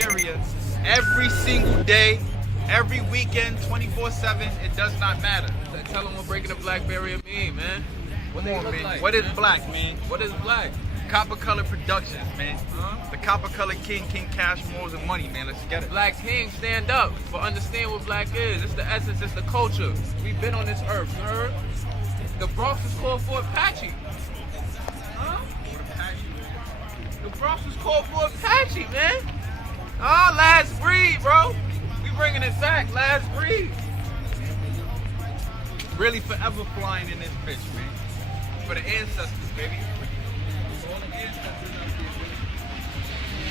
barrier every single day, every weekend, 24/7. It does not matter. Tell them what breaking the black barrier mean, man. What they look man. like, What is man? black, man? What is black? Copper Color Productions, man. Huh? The Copper Color King Cash Morals and Money, man. Let's get it. Black King, stand up for understand what black is. It's the essence, it's the culture. We've been on this earth, you heard? The Bronx is called for Apache. Huh? The Bronx is called for Apache, man. Oh, last breed, bro. We bringing it back, last breed. Really forever flying in this bitch, man. For the ancestors, baby. For all the ancestors out there, baby.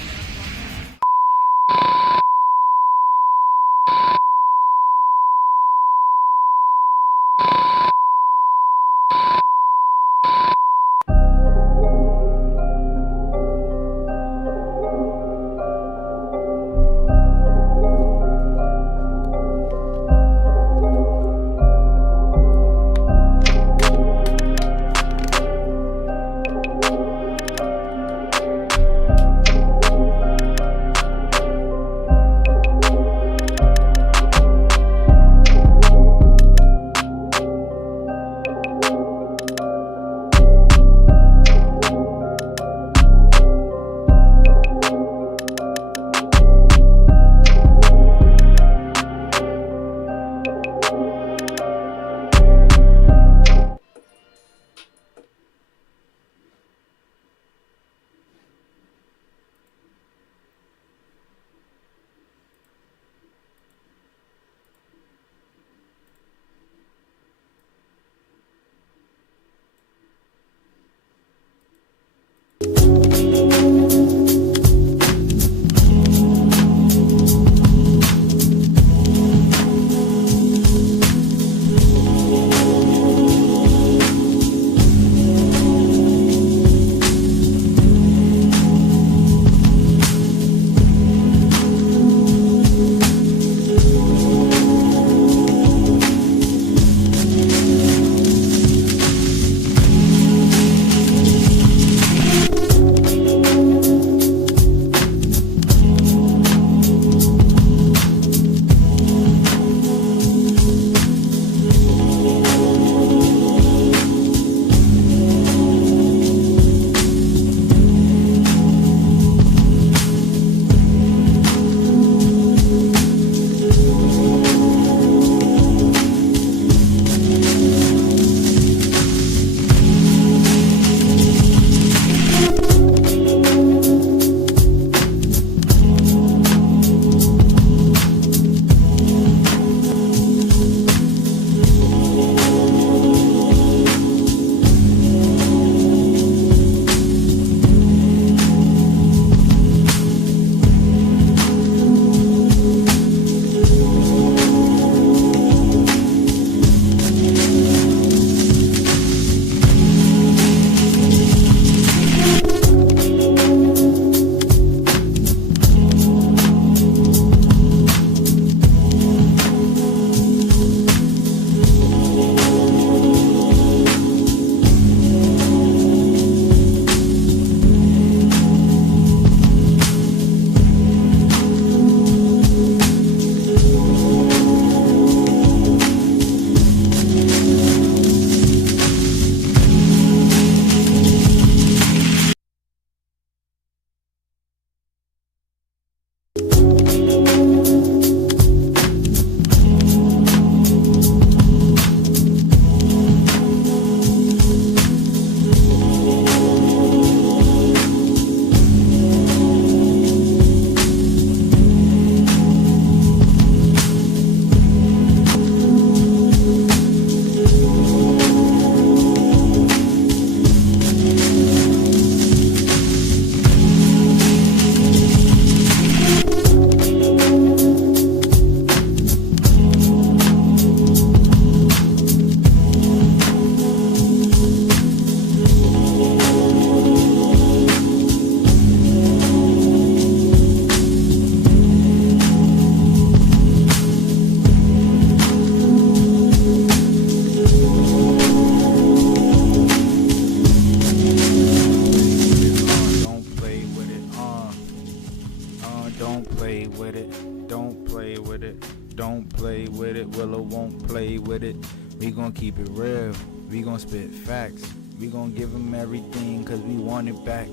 it. Willow won't play with it. We gon' keep it real. We gon' spit facts. We gon' give them everything cause we want it back.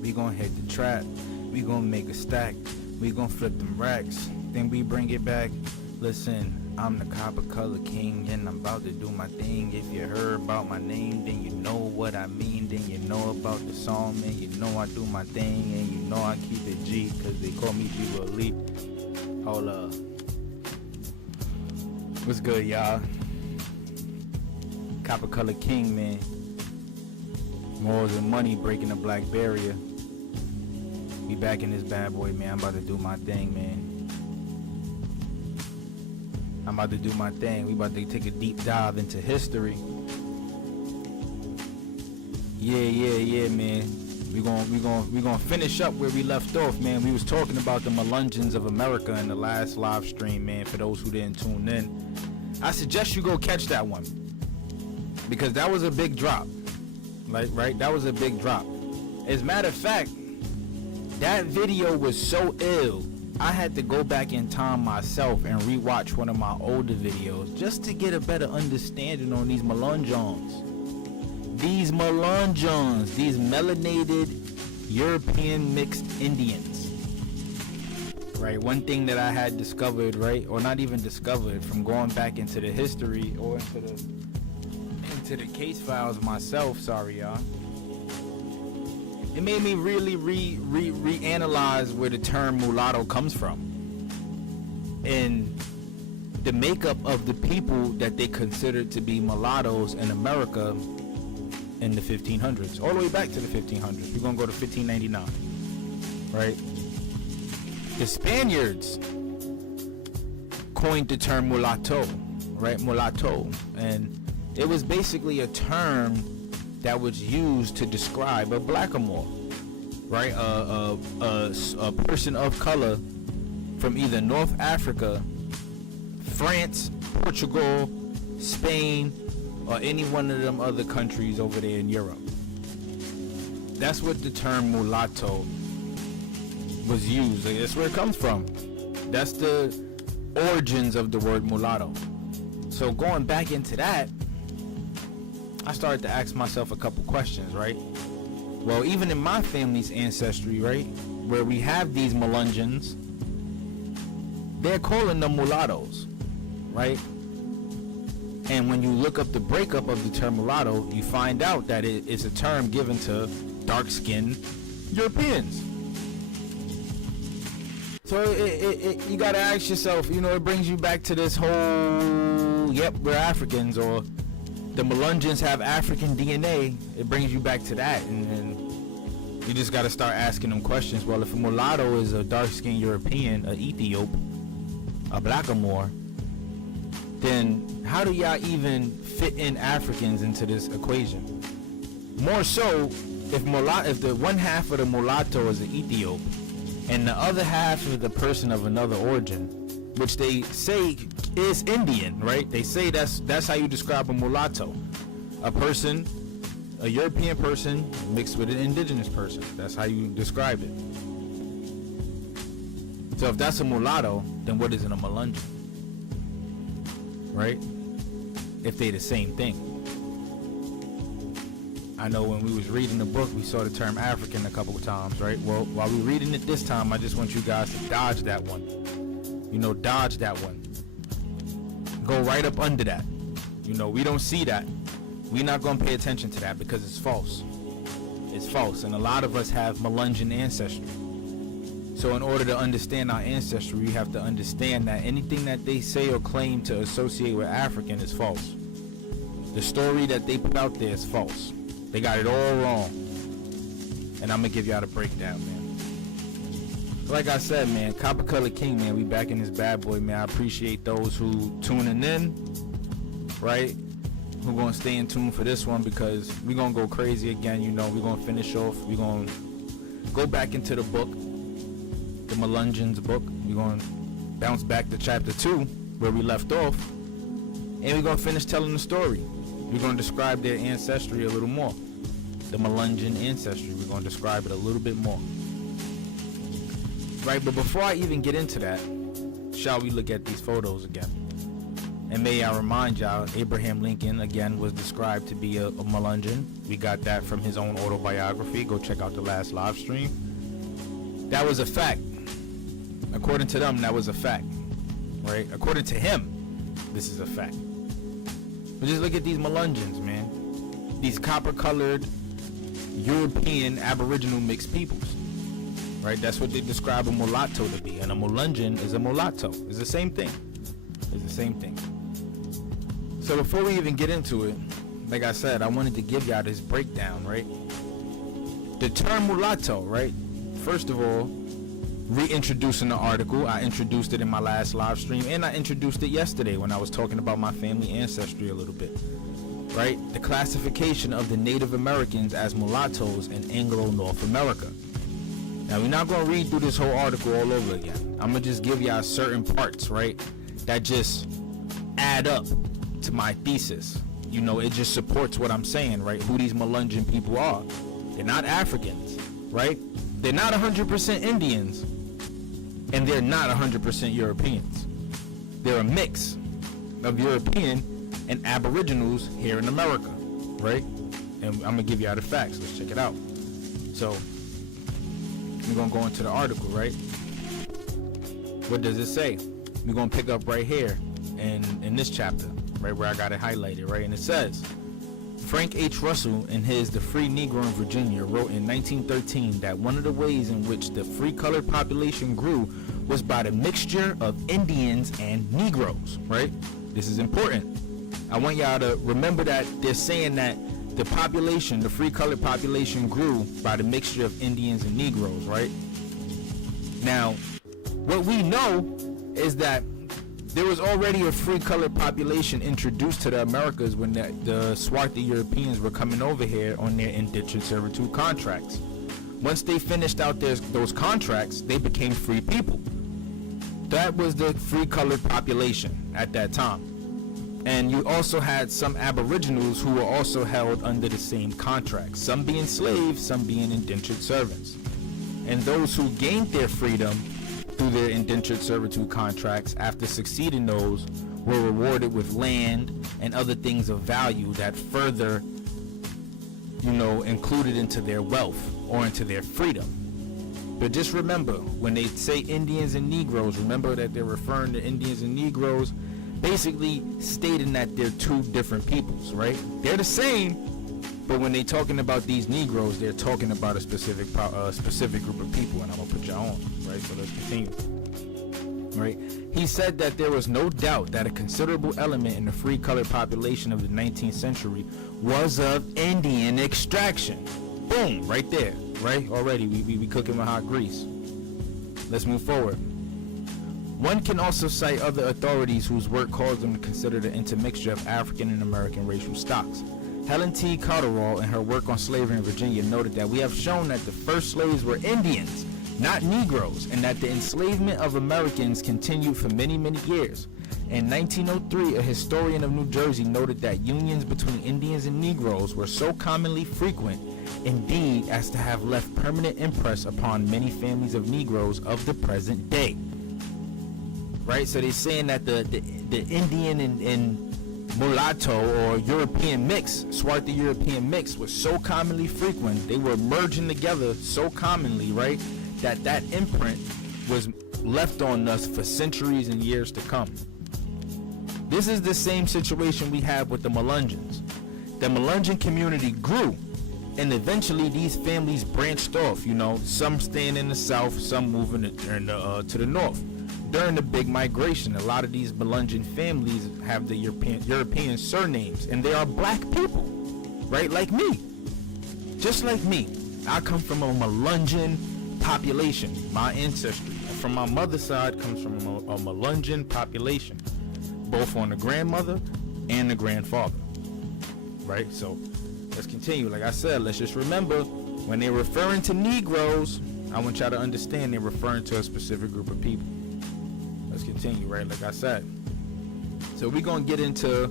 We gon' hit the trap. We gon' make a stack. We gon' flip them racks. Then we bring it back. Listen, I'm the copper color king and I'm about to do my thing. If you heard about my name, then you know what I mean. Then you know about the song, man. You know I do my thing and you know I keep it G cause they call me G Elite. Hold up. What's good, y'all? Copper color king, man. More than money breaking the black barrier. We back in this bad boy, man. I'm about to do my thing, man. I'm about to do my thing. We about to take a deep dive into history. Yeah, man. We gonna finish up where we left off, man. We was talking about the Melungeons of America in the last live stream, man. For those who didn't tune in, I suggest you go catch that one because that was a big drop. Like, right? That was a big drop. As a matter of fact, that video was so ill, I had to go back in time myself and rewatch one of my older videos just to get a better understanding on these Melungeons. These Melungeons, these melanated European mixed Indians. Right? One thing that I had discovered, right? Or not even discovered, from going back into the history or into the case files myself, sorry y'all. It made me really reanalyze where the term mulatto comes from and the makeup of the people that they considered to be mulattoes in America in the 1500s, all the way back to the 1500s. We're gonna go to 1599, right? The Spaniards coined the term mulatto, right? Mulatto, and it was basically a term that was used to describe a blackamoor, right? A person of color from either North Africa, France, Portugal, Spain, or any one of them other countries over there in Europe. That's what the term mulatto was used. Like, that's where it comes from. That's the origins of the word mulatto. So going back into that, I started to ask myself a couple questions, right? Well, even in my family's ancestry, right, where we have these Melungeons, they're calling them mulattoes, right? And when you look up the breakup of the term mulatto, you find out that it is a term given to dark-skinned Europeans. So you gotta ask yourself, you know, it brings you back to this whole, yep, we're Africans, or the Melungeons have African DNA. It brings you back to that, and you just gotta start asking them questions. Well, if a mulatto is a dark-skinned European, a Ethiop, a blackamoor, then how do y'all even fit in Africans into this equation? More so, if the one half of the mulatto is an Ethiop, and the other half is the person of another origin, which they say is Indian, right? They say that's how you describe a mulatto, a person, a European person mixed with an indigenous person. That's how you describe it. So if that's a mulatto, then what is it, a Melungeon? Right? If they the same thing. I know when we was reading the book, we saw the term African a couple of times, right? Well, while we reading it this time, I just want you guys to dodge that one. You know, dodge that one. Go right up under that. You know, we don't see that. We're not going to pay attention to that because it's false. It's false. And a lot of us have Melungeon ancestry. So in order to understand our ancestry, we have to understand that anything that they say or claim to associate with African is false. The story that they put out there is false. They got it all wrong. And I'm going to give y'all the breakdown, man. Like I said, man, Copper Color King, man, we back in this bad boy, man. I appreciate those who tuning in, right? Who going to stay in tune for this one because we going to go crazy again, you know. We're going to finish off. We're going to go back into the book, the Melungeons book. We're going to bounce back to chapter 2 where we left off. And we're going to finish telling the story. We're going to describe their ancestry a little more. The Melungeon ancestry. We're going to describe it a little bit more. Right, but before I even get into that, shall we look at these photos again? And may I remind y'all, Abraham Lincoln, again, was described to be a Melungeon. We got that from his own autobiography. Go check out the last live stream. That was a fact. According to them, that was a fact. Right? According to him, this is a fact. But just look at these Melungeons, man. These copper-colored European Aboriginal mixed peoples. Right? That's what they describe a mulatto to be. And a Melungeon is a mulatto. It's the same thing. It's the same thing. So before we even get into it, like I said, I wanted to give y'all this breakdown, right? The term mulatto, right? First of all, reintroducing the article. I introduced it in my last live stream, and I introduced it yesterday when I was talking about my family ancestry a little bit, right? The classification of the Native Americans as mulattoes in Anglo-North America. Now, we're not going to read through this whole article all over again. I'm going to just give y'all certain parts, right, that just add up to my thesis. You know, it just supports what I'm saying, right? Who these Melungeon people are. They're not Africans, right? They're not 100% Indians, and they're not 100% Europeans. They're a mix of European and Aboriginals here in America, right? And I'm gonna give you all the facts. Let's check it out. So we're gonna go into the article, right? What does it say? We're gonna pick up right here in this chapter, right where I got it highlighted, right? And it says, Frank H. Russell, in his The Free Negro in Virginia, wrote in 1913 that one of the ways in which the free colored population grew was by the mixture of Indians and Negroes, right? This is important. I want y'all to remember that they're saying that the population, the free colored population, grew by the mixture of Indians and Negroes, right? Now, what we know is that there was already a free colored population introduced to the Americas when the swarthy Europeans were coming over here on their indentured servitude contracts. Once they finished out those contracts, they became free people. That was the free colored population at that time. And you also had some Aboriginals who were also held under the same contracts, some being slaves, some being indentured servants. And those who gained their freedom through their indentured servitude contracts after succeeding those were rewarded with land and other things of value that further, you know, included into their wealth or into their freedom. But just remember, when they say Indians and Negroes, remember that they're referring to Indians and Negroes, basically stating that they're two different peoples, right? They're the same, but when they're talking about these Negroes, they're talking about a specific group of people, and I'm gonna put you on, right? So let's continue, right? He said that there was no doubt that a considerable element in the free colored population of the 19th century was of Indian extraction. Boom, right there, right? Already we cooking with hot grease. Let's move forward. One can also cite other authorities whose work caused them to consider the intermixture of African and American racial stocks. Helen T. Cotterall, in her work on slavery in Virginia, noted that we have shown that the first slaves were Indians, not Negroes, and that the enslavement of Americans continued for many, many years. In 1903, a historian of New Jersey noted that unions between Indians and Negroes were so commonly frequent, indeed, as to have left permanent impress upon many families of Negroes of the present day. Right, so they're saying that the Indian and mulatto or European mix, swarthy European mix, was so commonly frequent, they were merging together so commonly, right, that imprint was left on us for centuries and years to come. This is the same situation we have with the Melungeons. The Melungeon community grew, and eventually these families branched off, you know, some staying in the south, some moving to the north. During the big migration, a lot of these Melungeon families have the European surnames, and they are black people, right? Like me, just like me. I come from a Melungeon population. My ancestry from my mother's side comes from a Melungeon population, both on the grandmother and the grandfather, right? So let's continue. Like I said, let's just remember, when they're referring to Negroes, I want y'all to understand they're referring to a specific group of people. Let's continue, right? Like I said. So we're going to get into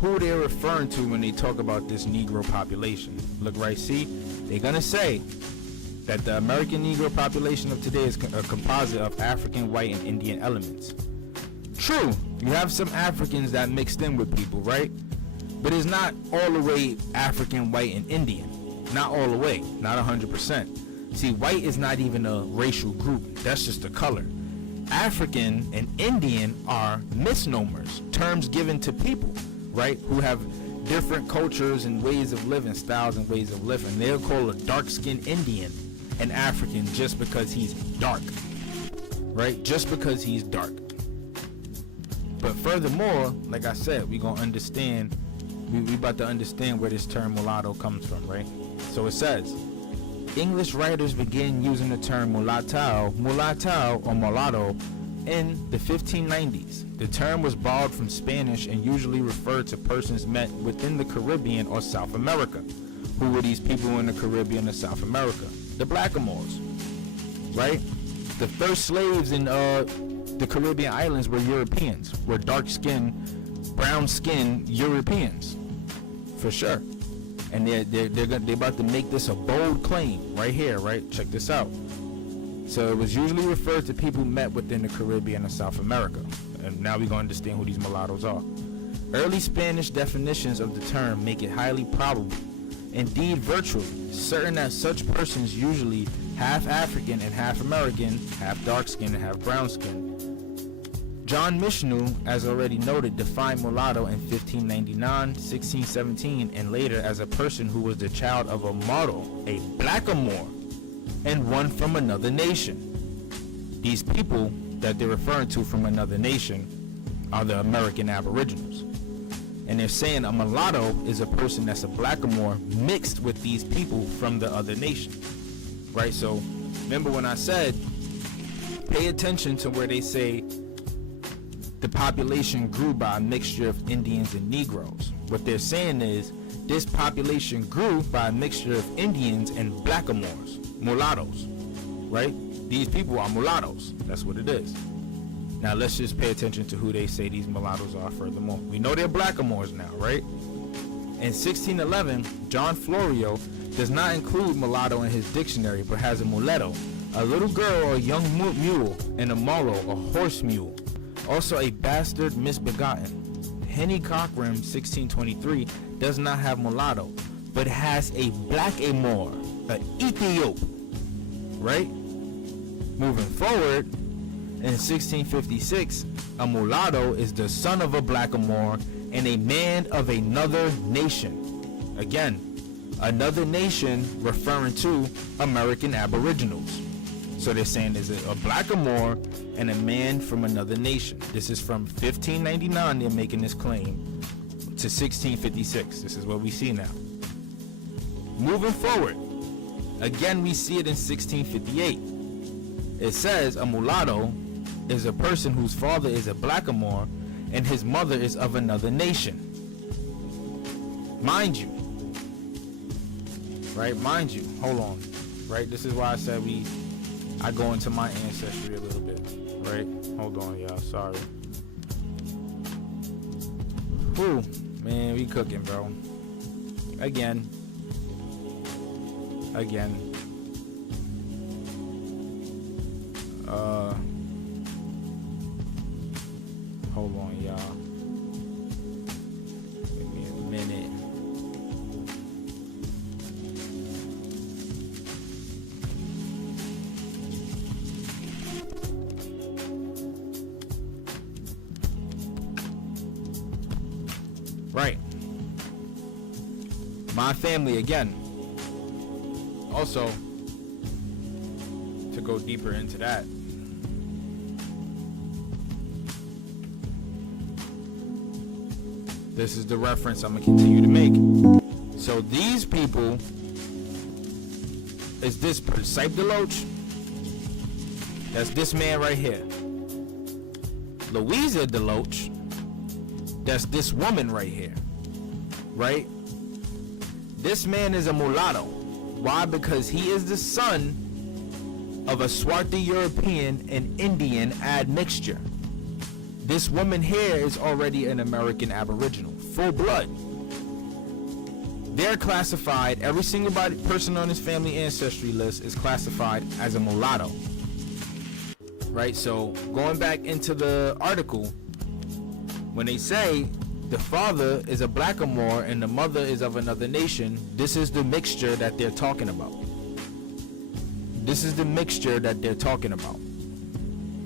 who they're referring to when they talk about this Negro population. Look, right, see? They're going to say that the American Negro population of today is a composite of African, white, and Indian elements. True, You have some Africans that mixed in with people, right? But it's not all the way African, white, and Indian. Not all the way, not 100%. See, white is not even a racial group. That's just a color. African and Indian are misnomers, terms given to people, right, who have different cultures and ways of living, styles and ways of living. They'll call a dark-skinned Indian an African just because he's dark, right? Just because he's dark. But furthermore, like I said, we gonna understand. We about to understand where this term mulatto comes from, right? So it says, English writers began using the term mulatto or mulatto in the 1590s. The term was borrowed from Spanish and usually referred to persons met within the Caribbean or South America. Who were these people in the Caribbean or South America? The blackamoors, right? The first slaves in the Caribbean islands were Europeans, were dark-skinned, brown-skinned Europeans, for sure. And they're about to make this a bold claim right here, right? Check this out. So it was usually referred to people met within the Caribbean or South America. And now we're going to understand who these mulattoes are. Early Spanish definitions of the term make it highly probable, indeed virtually certain, that such persons, usually half African and half American, half dark-skinned and half brown-skinned. John Mishnu, as already noted, defined mulatto in 1599, 1617, and later as a person who was the child of a model, a blackamoor, and one from another nation. These people that they're referring to from another nation are the American Aboriginals. And they're saying a mulatto is a person that's a blackamoor mixed with these people from the other nation. Right? So remember when I said, pay attention to where they say the population grew by a mixture of Indians and Negroes. What they're saying is this population grew by a mixture of Indians and blackamoors, mulattoes, right? These people are mulattoes. That's what it is. Now let's just pay attention to who they say these mulattoes are furthermore. We know they're blackamoors now, right? In 1611, John Florio does not include mulatto in his dictionary, but has a muletto, a little girl or a young mule, and a moro, a horse mule. Also a bastard misbegotten. Henny Cochran, 1623, does not have mulatto, but has a blackamoor, an Ethiop, right? Moving forward, in 1656, a mulatto is the son of a blackamoor and a man of another nation. Again, another nation referring to American Aboriginals. So they're saying there's a blackamoor and a man from another nation. This is from 1599, they're making this claim, to 1656. This is what we see now. Moving forward, again we see it in 1658. It says a mulatto is a person whose father is a blackamoor and his mother is of another nation. Mind you, right? Mind you, hold on, right? This is why I said I go into my ancestry a little bit, right? Hold on, y'all. Sorry. Whew, man, we cooking, bro. Again. Hold on, y'all. Give me a minute. Right. My family again. Also, to go deeper into that, this is the reference I'm going to continue to make. So these people, is this Sype Deloach? That's this man right here. Louisa Deloach, that's this woman right here. Right? This man is a mulatto. Why? Because he is the son of a swarthy European and Indian admixture. This woman here is already an American Aboriginal, full blood. They're classified, every single person on his family ancestry list is classified as a mulatto. Right, so going back into the article, When they say the father is a blackamoor and the mother is of another nation, this is the mixture that they're talking about. This is the mixture that they're talking about.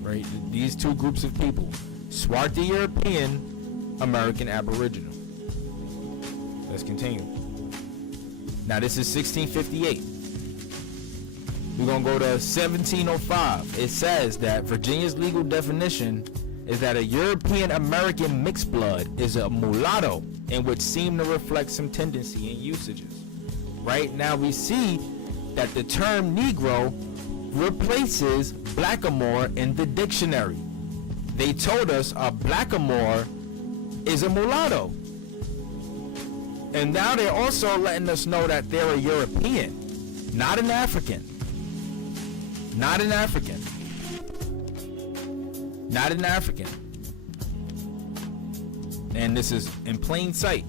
Right? These two groups of people. Swarthy European, American Aboriginal. Let's continue. Now this is 1658. We're going to go to 1705. It says that Virginia's legal definition is that a European American mixed blood is a mulatto in which seem to reflect some tendency in usages. Right now we see that the term Negro replaces blackamoor in the dictionary. They told us a blackamoor is a mulatto. And now they're also letting us know that they're a European, not an African. Not an African. Not an African. And this is in plain sight.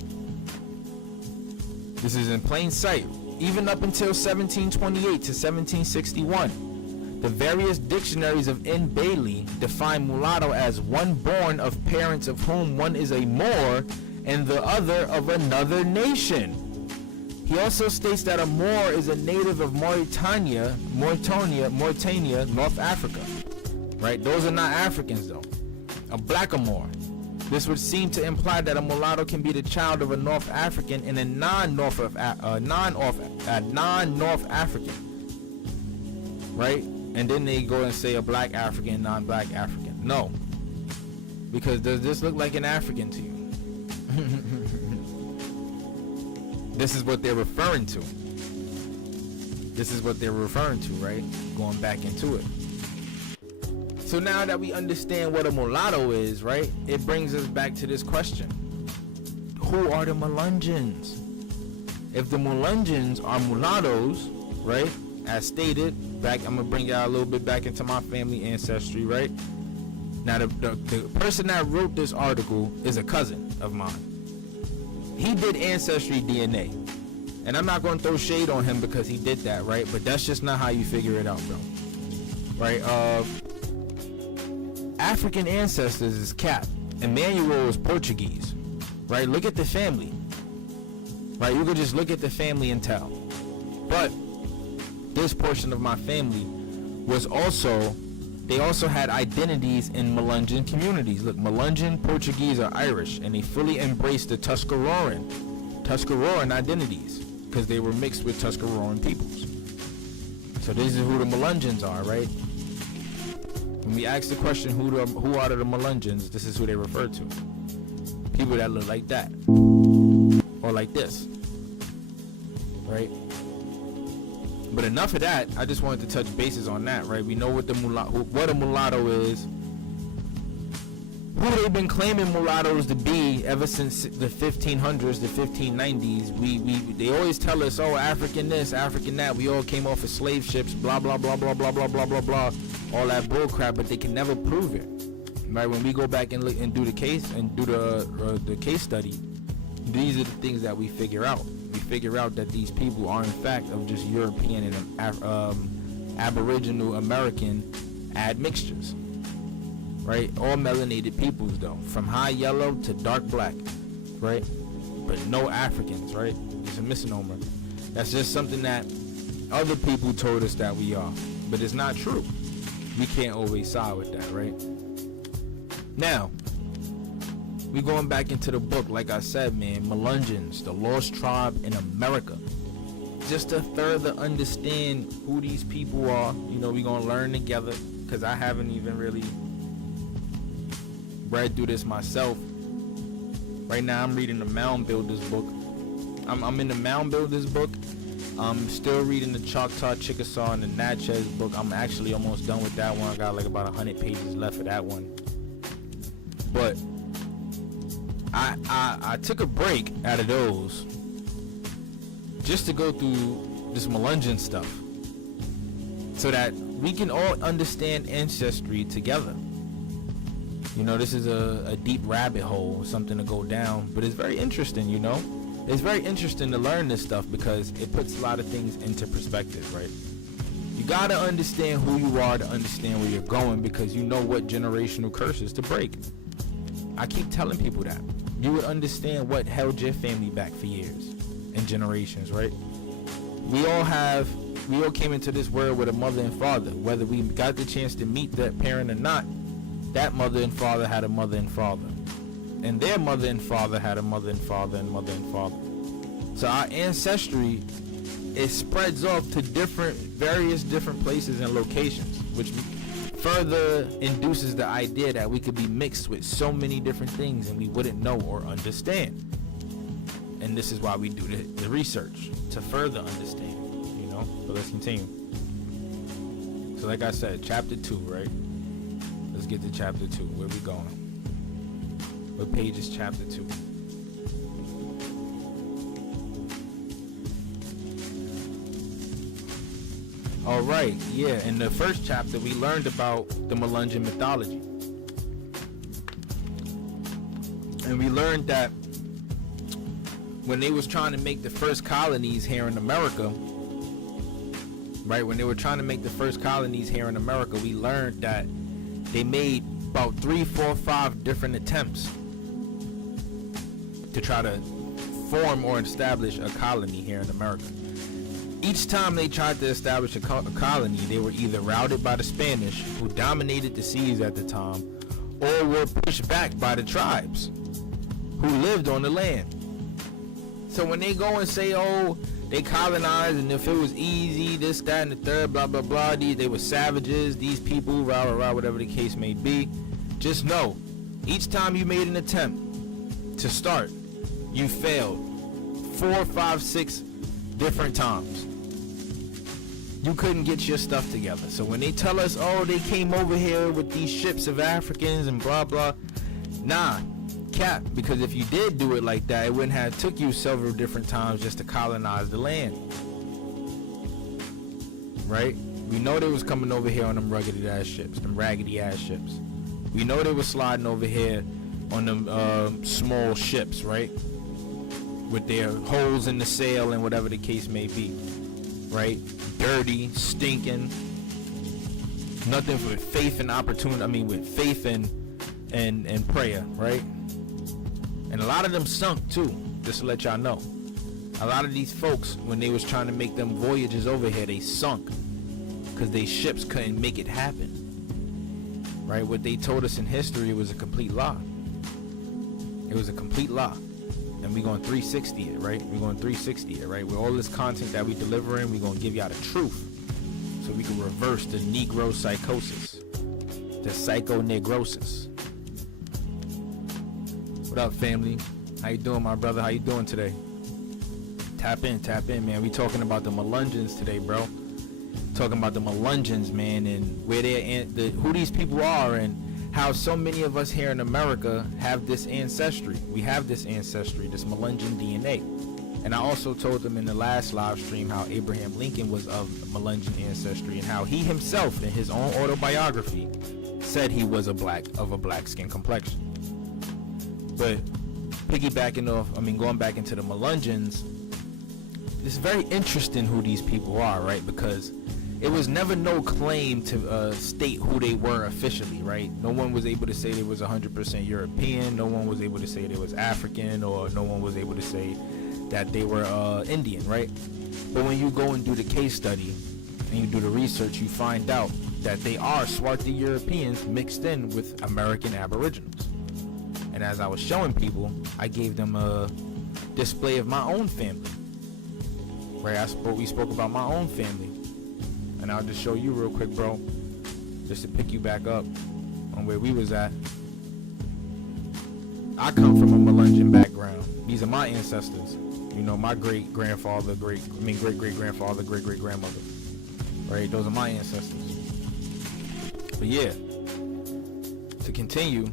This is in plain sight. Even up until 1728 to 1761, the various dictionaries of N. Bailey define mulatto as one born of parents of whom one is a Moor and the other of another nation. He also states that a Moor is a native of Mauritania, North Africa. Right? Those are not Africans though. A blackamoor. This would seem to imply that a mulatto can be the child of a North African and a non-North African. Right? And then they go and say a black African, non-black African. No. Because does this look like an African to you? This is what they're referring to. This is what they're referring to, right? Going back into it. So now that we understand what a mulatto is, right? It brings us back to this question. Who are the Melungeons? If the Melungeons are mulattoes, right? As stated, back, I'm going to bring y'all a little bit back into my family ancestry, right? Now, the person that wrote this article is a cousin of mine. He did Ancestry DNA. And I'm not going to throw shade on him because he did that, right? But that's just not how you figure it out, bro. Right? African ancestors is cap. Emmanuel is Portuguese. Right? Look at the family. Right? You could just look at the family and tell. But this portion of my family was also, they also had identities in Melungeon communities. Look, Melungeon, Portuguese, or Irish, and they fully embraced the Tuscaroran identities because they were mixed with Tuscaroran peoples. So this is who the Melungeons are, right? When we ask the question, who are the Melungeons, this is who they refer to. People that look like that. Or like this. Right? But enough of that. I just wanted to touch bases on that, right? We know what what a mulatto is. Who they've been claiming mulattoes to be ever since the 1500s, the 1590s. They always tell us, oh, African this, African that. We all came off of slave ships, blah, blah, blah, blah, blah, blah, blah, blah, blah. All that bull crap, but they can never prove it. Right? When we go back and look and do the case and do the case study, these are the things that we figure out. We figure out that these people are in fact of just European and Aboriginal American admixtures. Right? All melanated peoples though, from high yellow to dark black, right? But no Africans, right? It's a misnomer. That's just something that other people told us that we are, but it's not true. We can't always side with that, right? Now, we going back into the book, like I said, man, Melungeons, the lost tribe in America. Just to further understand who these people are, you know, we gonna learn together, because I haven't even really read through this myself. Right now I'm reading the Mound Builders book. I'm in the Mound Builders book. I'm still reading the Choctaw, Chickasaw, and the Natchez book. I'm actually almost done with that one. I got like about 100 pages left of that one. But I took a break out of those just to go through this Melungeon stuff so that we can all understand ancestry together. You know, this is a deep rabbit hole, something to go down, but it's very interesting, you know? It's very interesting to learn this stuff because it puts a lot of things into perspective, right? You gotta understand who you are to understand where you're going because you know what generational curses to break. I keep telling people that. You would understand what held your family back for years and generations, right? We all came into this world with a mother and father. Whether we got the chance to meet that parent or not, that mother and father had a mother and father. And their mother and father had a mother and father and mother and father. So our ancestry, it spreads off to various different places and locations, which further induces the idea that we could be mixed with so many different things and we wouldn't know or understand. And this is why we do the research, to further understand, you know. But let's continue. So like I said, chapter 2, right? Let's get to chapter 2. Where we going? What page is chapter 2? All right, yeah. In the first chapter, we learned about the Melungeon mythology. And we learned that when they was trying to make the first colonies here in America, right, when they were trying to make the first colonies here in America, we learned that they made about 3, 4, 5 different attempts to try to form or establish a colony here in America. Each time they tried to establish a colony, they were either routed by the Spanish, who dominated the seas at the time, or were pushed back by the tribes who lived on the land. So when they go and say, oh, they colonized, and if it was easy, this, that, and the third, blah, blah, blah, they were savages, these people, rah, rah, rah, whatever the case may be, just know, each time you made an attempt to start, you failed 4, 5, 6 different times. You couldn't get your stuff together. So when they tell us, oh, they came over here with these ships of Africans and blah, blah, nah, cap, because if you did do it like that, it wouldn't have took you several different times just to colonize the land. Right? We know they was coming over here on them rugged ass ships, them raggedy ass ships. We know they was sliding over here on them small ships, right? With their holes in the sail and whatever the case may be, right? Dirty, stinking, nothing with faith and opportunity. I mean, with faith and prayer, right? And a lot of them sunk too, just to let y'all know. A lot of these folks, when they was trying to make them voyages over here, they sunk because they ships couldn't make it happen, right? What they told us in history was a complete lie. It was a complete lie. And we're going 360 it, right? We're going 360 it, right? With all this content that we delivering, we're going to give y'all the truth so we can reverse the Negro psychosis, the psycho-negrosis. What up, family? How you doing, my brother? How you doing today? Tap in, man. We talking about the Melungeons today, bro. Talking about the Melungeons, man, and where who these people are, and how so many of us here in America have this ancestry. We have this ancestry, this Melungeon DNA. And I also told them in the last live stream how Abraham Lincoln was of Melungeon ancestry, and how he himself in his own autobiography said he was of a black skin complexion. But going back into the Melungeons, it's very interesting who these people are, right? Because it was never no claim to state who they were officially, right? No one was able to say they was 100% European. No one was able to say they was African, or no one was able to say that they were Indian, right? But when you go and do the case study and you do the research, you find out that they are Swarthy Europeans mixed in with American Aboriginals. And as I was showing people, I gave them a display of my own family, right? We spoke about my own family. And I'll just show you real quick, bro, just to pick you back up on where we was at. I come from a Melungeon background. These are my ancestors. You know, my great-grandfather, great-great-grandfather, great-great-grandmother. Right? Those are my ancestors. But yeah, to continue,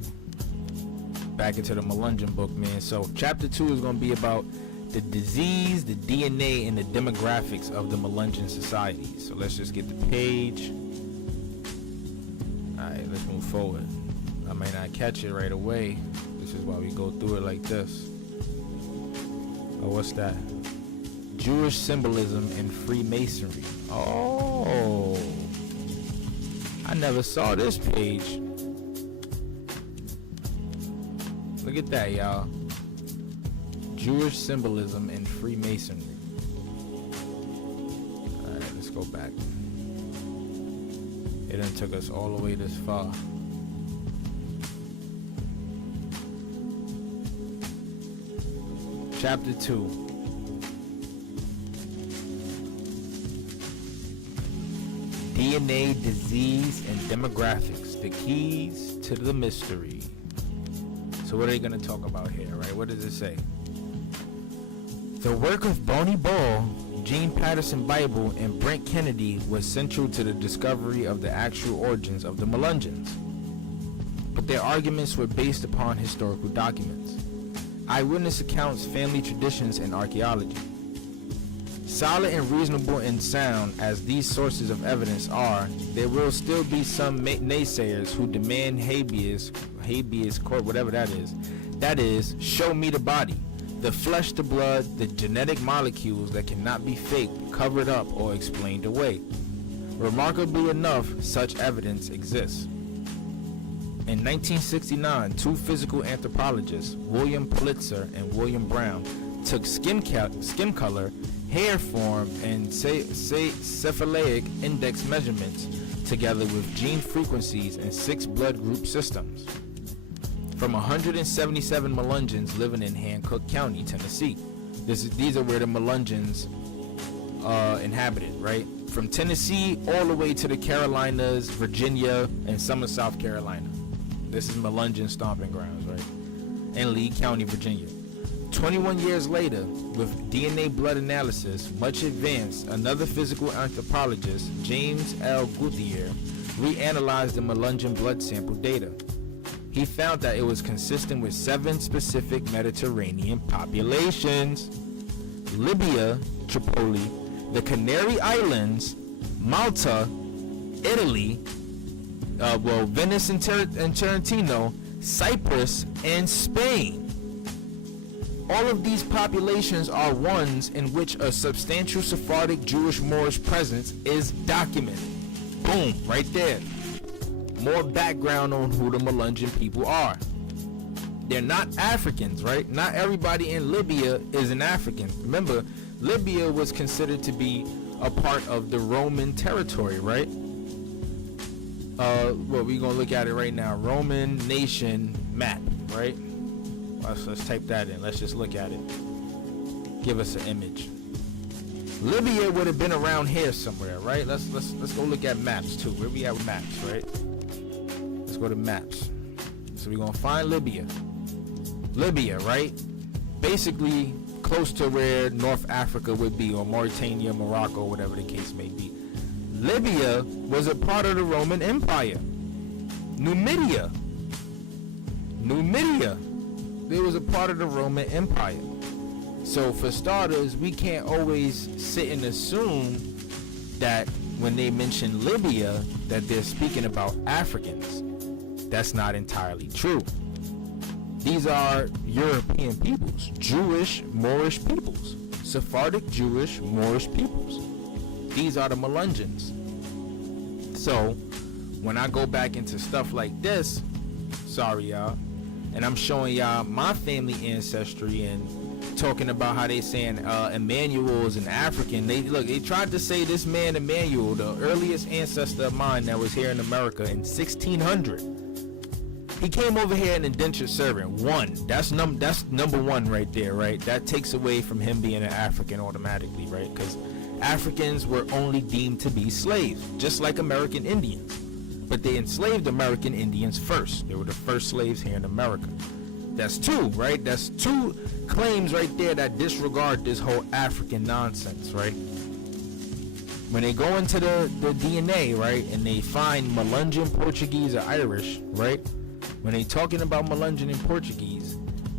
back into the Melungeon book, man. So chapter 2 is going to be about the disease, the DNA, and the demographics of the Melungeon society. So let's just get the page. Alright, let's move forward. I may not catch it right away. This is why we go through it like this. Oh, what's that? Jewish symbolism and Freemasonry. Oh, I never saw this page. Look at that, y'all. Jewish symbolism in Freemasonry. Alright, let's go back. It done took us all the way this far. Chapter 2. DNA, disease, and demographics. The keys to the mystery. So what are they going to talk about here, right? What does it say? The work of Bonnie Ball, Gene Patterson Bible, and Brent Kennedy was central to the discovery of the actual origins of the Melungeons. But their arguments were based upon historical documents, eyewitness accounts, family traditions, and archaeology. Solid and reasonable and sound as these sources of evidence are, there will still be some naysayers who demand habeas corpus, whatever that is. That is, show me the body, the flesh, the blood, the genetic molecules that cannot be faked, covered up, or explained away. Remarkably enough, such evidence exists. In 1969, two physical anthropologists, William Pulitzer and William Brown, took skin color, hair form, and cephalic index measurements together with gene frequencies and 6 blood group systems from 177 Melungeons living in Hancock County, Tennessee. These are where the Melungeons inhabited, right? From Tennessee all the way to the Carolinas, Virginia, and some of South Carolina. This is Melungeon stomping grounds, right? And Lee County, Virginia. 21 years later, with DNA blood analysis much advanced, another physical anthropologist, James L. Guthier, reanalyzed the Melungeon blood sample data. He found that it was consistent with 7 specific Mediterranean populations: Libya, Tripoli, the Canary Islands, Malta, Italy, Venice and Tarantino, Cyprus, and Spain. All of these populations are ones in which a substantial Sephardic Jewish Moorish presence is documented. Boom, right there. More background on who the Melungeon people are. They're not Africans, right? Not everybody in Libya is an African. Remember, Libya was considered to be a part of the Roman territory, right? Well, we're gonna look at it right now. Roman nation map, right? Let's type that in. Let's just look at it. Give us an image. Libya would have been around here somewhere, right? Let's go look at maps too. Where we at with maps, right? Let's go to maps. So we're gonna find Libya. Libya, right? Basically close to where North Africa would be, or Mauritania, Morocco, whatever the case may be. Libya was a part of the Roman Empire. Numidia. It was a part of the Roman Empire. So for starters, we can't always sit and assume that when they mention Libya that they're speaking about Africans. That's not entirely true. These are European peoples, Jewish Moorish peoples, Sephardic Jewish Moorish peoples. These are the Melungeons. So when I go back into stuff like this, sorry y'all, and I'm showing y'all my family ancestry and talking about how they saying Emmanuel is an African. They tried to say this man Emmanuel, the earliest ancestor of mine that was here in America in 1600. He came over here an indentured servant. That's number one right there, right? That takes away from him being an African automatically, right? Because Africans were only deemed to be slaves, just like American Indians. But they enslaved American Indians first. They were the first slaves here in America. That's 2, right? That's 2 claims right there that disregard this whole African nonsense, right? When they go into the DNA, right, and they find Melungeon, Portuguese, or Irish, right? When they talking about Melungeon and Portuguese,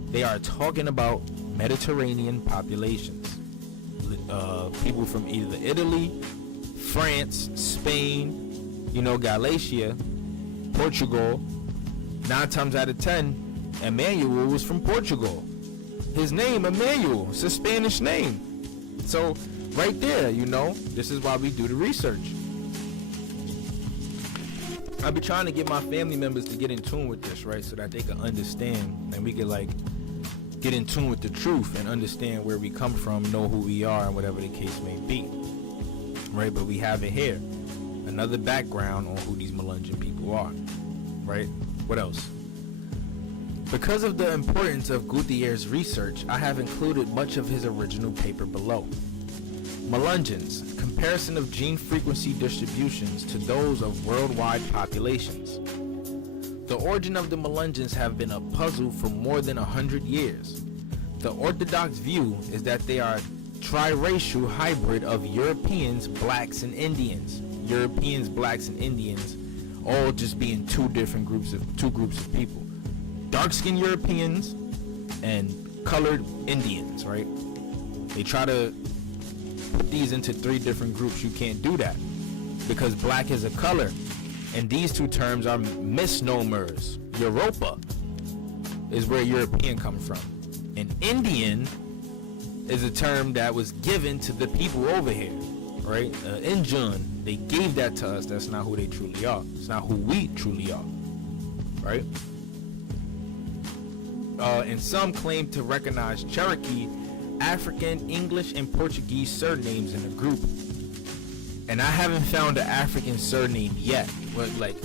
they are talking about Mediterranean populations. People from either Italy, France, Spain, Galatia, Portugal. 9 times out of 10, Emmanuel was from Portugal. His name, Emmanuel, it's a Spanish name. So right there, this is why we do the research. I've been trying to get my family members to get in tune with this, right, so that they can understand and we can like get in tune with the truth and understand where we come from, know who we are, and whatever the case may be, right? But we have it here, another background on who these Melungeon people are, right? What else? Because of the importance of Gutierrez's research, I have included much of his original paper below. Melungeons, comparison of gene frequency distributions to those of worldwide populations. The origin of the Melungeons have been a puzzle for more than 100 years. The orthodox view is that they are triracial hybrid of Europeans, blacks, and Indians. Europeans, blacks, and Indians, all just being two groups of people. Dark-skinned Europeans and colored Indians, right? They try to put these into 3 different groups. You can't do that because black is a color, and these 2 terms are misnomers. Europa is where European comes from, and Indian is a term that was given to the people over here, right? Injun, they gave that to us. That's not who they truly are. It's not who we truly are, right? And some claim to recognize Cherokee, African, English, and Portuguese surnames in the group. And I haven't found an African surname yet. But like,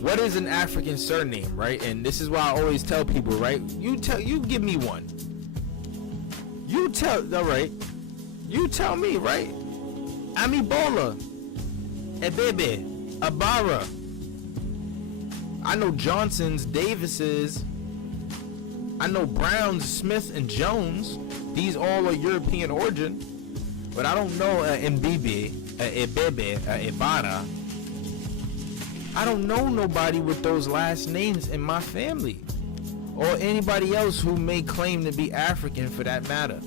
what is an African surname, right? And this is why I always tell people, right? You give me one. All right. You tell me, right? Amibola, Ebebe, Abara. I know Johnsons, Davises. I know Browns, Smith, and Jones. These all are European origin. But I don't know Mbibi, Ebebe, Ebara. I don't know nobody with those last names in my family. Or anybody else who may claim to be African for that matter.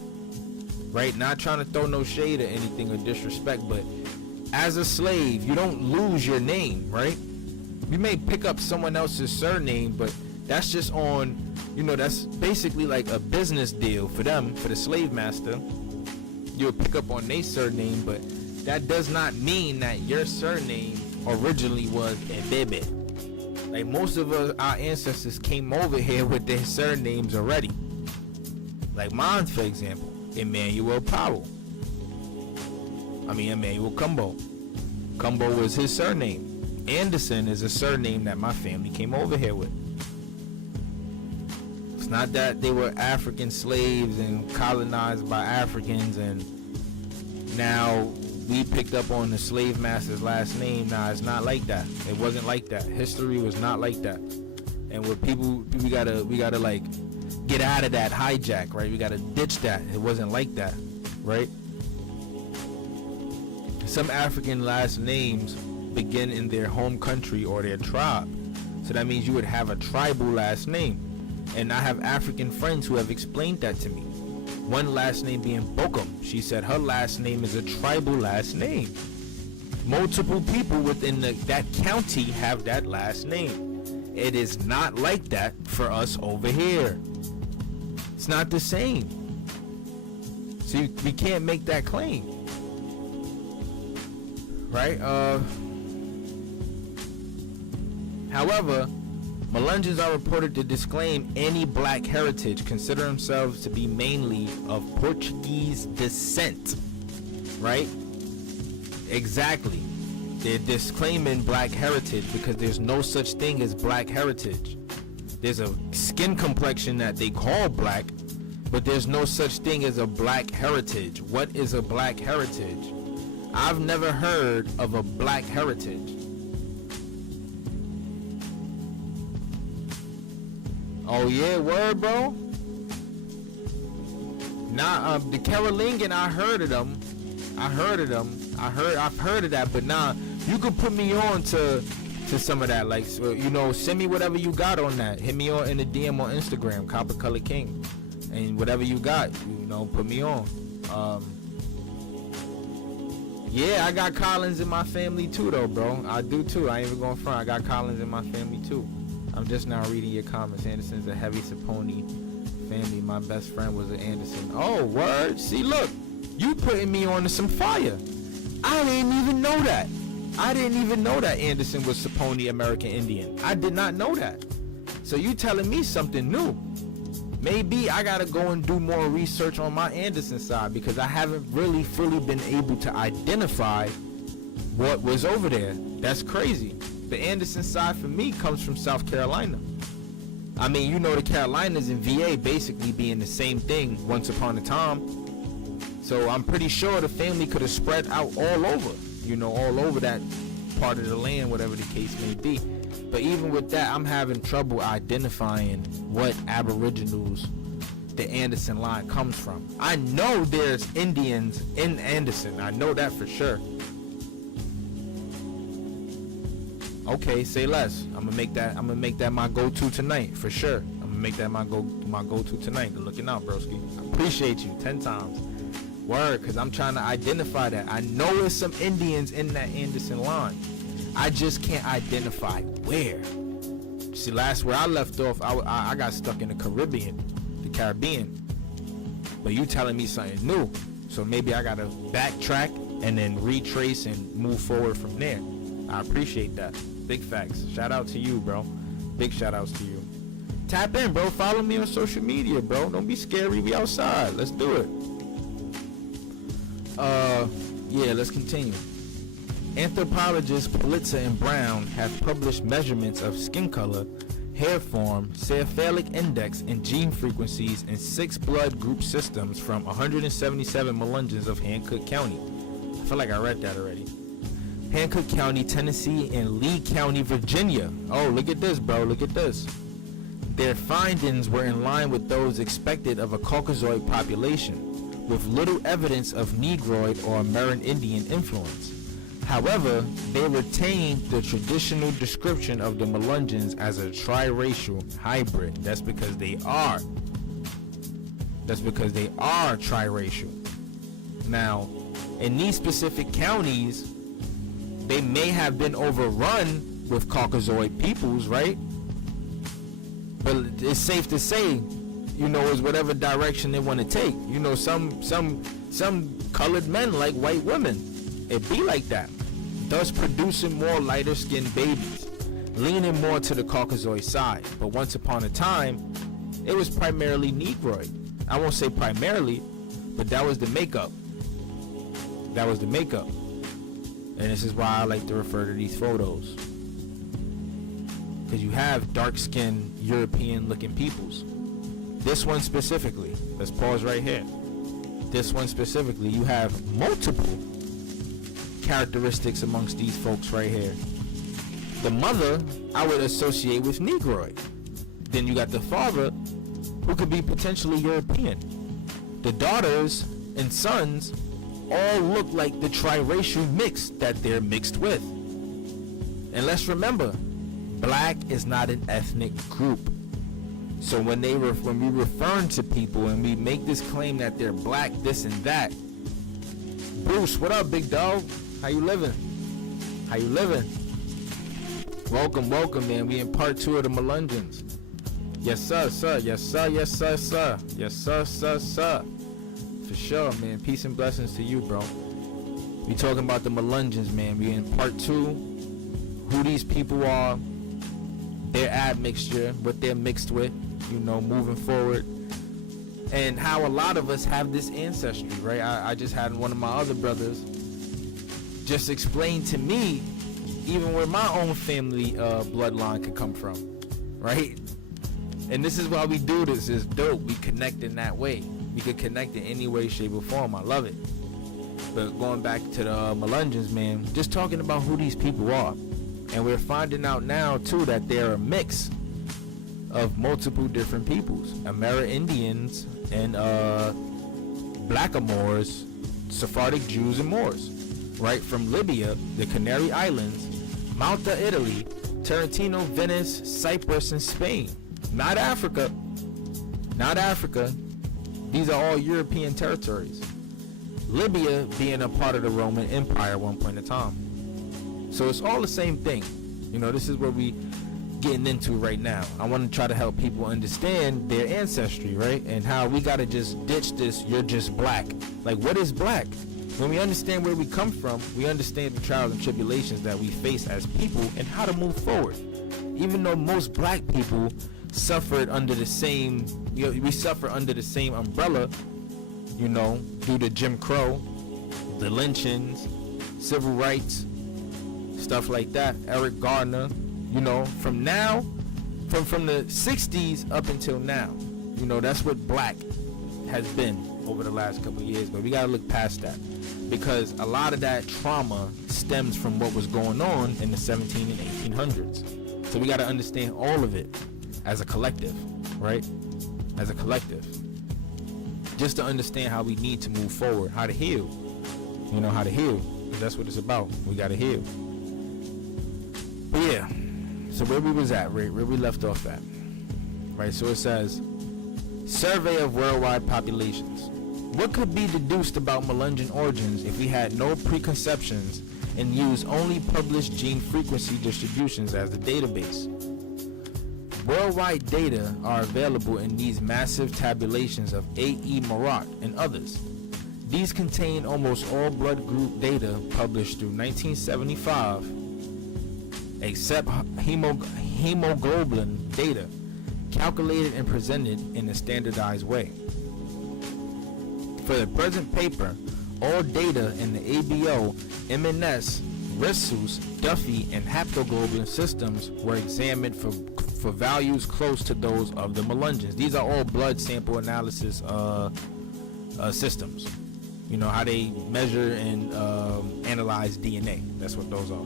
Right? Not trying to throw no shade or anything or disrespect, but as a slave, you don't lose your name, right? You may pick up someone else's surname, but that's just on, that's basically like a business deal for them, for the slave master. You'll pick up on their surname, but that does not mean that your surname originally was Ebebe. Like most of our ancestors came over here with their surnames already. Like mine, for example, Emmanuel Powell. Emmanuel Cumbo. Cumbo was his surname. Anderson is a surname that my family came over here with. It's not that they were African slaves and colonized by Africans and now we picked up on the slave master's last name. Nah, it's not like that. It wasn't like that. History was not like that. And with people, we gotta like get out of that hijack, right? We gotta ditch that. It wasn't like that, right? Some African last names begin in their home country or their tribe. So that means you would have a tribal last name. And I have African friends who have explained that to me. One last name being Bokum. She said her last name is a tribal last name. Multiple people within that county have that last name. It is not like that for us over here. It's not the same. So we can't make that claim. Right? However, Melungeons are reported to disclaim any black heritage, consider themselves to be mainly of Portuguese descent. Right? Exactly. They're disclaiming black heritage because there's no such thing as black heritage. There's a skin complexion that they call black, but there's no such thing as a black heritage. What is a black heritage? I've never heard of a black heritage. Oh yeah, word, bro. Nah, the Carolingian, I've heard of them. I've heard of that, but nah, you could put me on to some of that. Like, send me whatever you got on that. Hit me on in the DM on Instagram, Copper Color King, and whatever you got, put me on. Yeah, I got Collins in my family too, though, bro. I do too. I ain't even going front. I got Collins in my family too. I'm just now reading your comments. Anderson's a heavy Saponi family. My best friend was an Anderson. Oh, word. See, look, you putting me on to some fire. I didn't even know that. I didn't even know that Anderson was Saponi American Indian. I did not know that. So you telling me something new. Maybe I gotta go and do more research on my Anderson side, because I haven't really fully been able to identify what was over there. That's crazy. The Anderson side for me comes from South Carolina. I mean, you know, the Carolinas and VA basically being the same thing once upon a time. So I'm pretty sure the family could have spread out all over, you know, all over that part of the land, whatever the case may be. But even with that, I'm having trouble identifying what aboriginals the Anderson line comes from. I know there's Indians in Anderson. I know that for sure. Okay, say less. I'm gonna make that my go-to tonight for sure. I'm gonna make that my go-to tonight. Good looking out, broski. I appreciate you 10 times. Word, cause I'm trying to identify that. I know there's some Indians in that Anderson line. I just can't identify where. See, last where I left off, I got stuck in the Caribbean. But you telling me something new, so maybe I gotta backtrack and then retrace and move forward from there. I appreciate that. Big facts. Shout out to you, bro. Big shout outs to you. Tap in, bro. Follow me on social media, bro. Don't be scary. We outside. Let's do it. Yeah, let's continue. Anthropologists Pulitzer and Brown have published measurements of skin color, hair form, cephalic index, and gene frequencies in 6 blood group systems from 177 Melungeons of Hancock County. I feel like I read that already. Hancock County, Tennessee, and Lee County, Virginia. Oh, look at this, bro. Look at this. Their findings were in line with those expected of a Caucasoid population, with little evidence of Negroid or Amerindian influence. However, they retained the traditional description of the Melungeons as a triracial hybrid. That's because they are. That's because they are triracial. Now, in these specific counties, they may have been overrun with Caucasoid peoples, right? But it's safe to say, you know, it's whatever direction they want to take. You know, some colored men like white women. It be like that, thus producing more lighter skinned babies, leaning more to the Caucasoid side. But once upon a time, it was primarily Negroid. I won't say primarily, but that was the makeup. That was the makeup. And this is why I like to refer to these photos, because you have dark skinned European looking peoples. This one specifically, let's pause right here. This one specifically, you have multiple characteristics amongst these folks right here. The mother I would associate with Negroid. Then you got the father, who could be potentially European. The daughters and sons all look like the triracial mix that they're mixed with. And let's remember, black is not an ethnic group. So when we refer to people and we make this claim that they're black, this and that. Bruce, what up, big dog? How you living? How you living? Welcome, man. We in part 2 of the Melungeons. Yes, sir, sir. Yes, sir. Yes, sir, sir. Yes, sir, sir. For sure, man. Peace and blessings to you, bro. We talking about the Melungeons, man. We in part 2. Who these people are, their admixture, what they're mixed with, you know, moving forward, and how a lot of us have this ancestry, right? I just had one of my other brothers just explain to me even where my own family bloodline could come from, right? And this is why we do this. It's dope. We connect in that way. We could connect in any way, shape, or form. I love it. But going back to the Melungeons, man, just talking about who these people are. And we're finding out now, too, that they're a mix of multiple different peoples. Amerindians and Blackamoors, Sephardic Jews and Moors. Right from Libya, the Canary Islands, Malta, Italy, Tarantino, Venice, Cyprus, and Spain. Not Africa. Not Africa. These are all European territories. Libya being a part of the Roman Empire at one point in time. So it's all the same thing. You know, this is what we getting into right now. I want to try to help people understand their ancestry, right? And how we got to just ditch this, you're just black. Like, what is black? When we understand where we come from, we understand the trials and tribulations that we face as people and how to move forward. Even though most black people suffered under the same, we suffer under the same umbrella, due to Jim Crow, the lynchings, civil rights, stuff like that. Eric Gardner, from the 60s up until now, that's what black has been over the last couple of years. But we gotta look past that, because a lot of that trauma stems from what was going on in the 17 and 1800s. So we gotta understand all of it as a collective, right? As a collective, just to understand how we need to move forward, how to heal. How to heal. That's what it's about. We gotta heal. But yeah, so where we was at, right? Where we left off at, right? So it says, survey of worldwide populations. What could be deduced about Melungeon origins if we had no preconceptions and used only published gene frequency distributions as the database? Worldwide data are available in these massive tabulations of A.E. Marat and others. These contain almost all blood group data published through 1975, except hemoglobin data, calculated and presented in a standardized way. For the present paper, all data in the ABO, MNS, Rhesus, Duffy, and haptoglobin systems were examined for values close to those of the Melungeons. These are all blood sample analysis systems. How they measure and analyze DNA. That's what those are.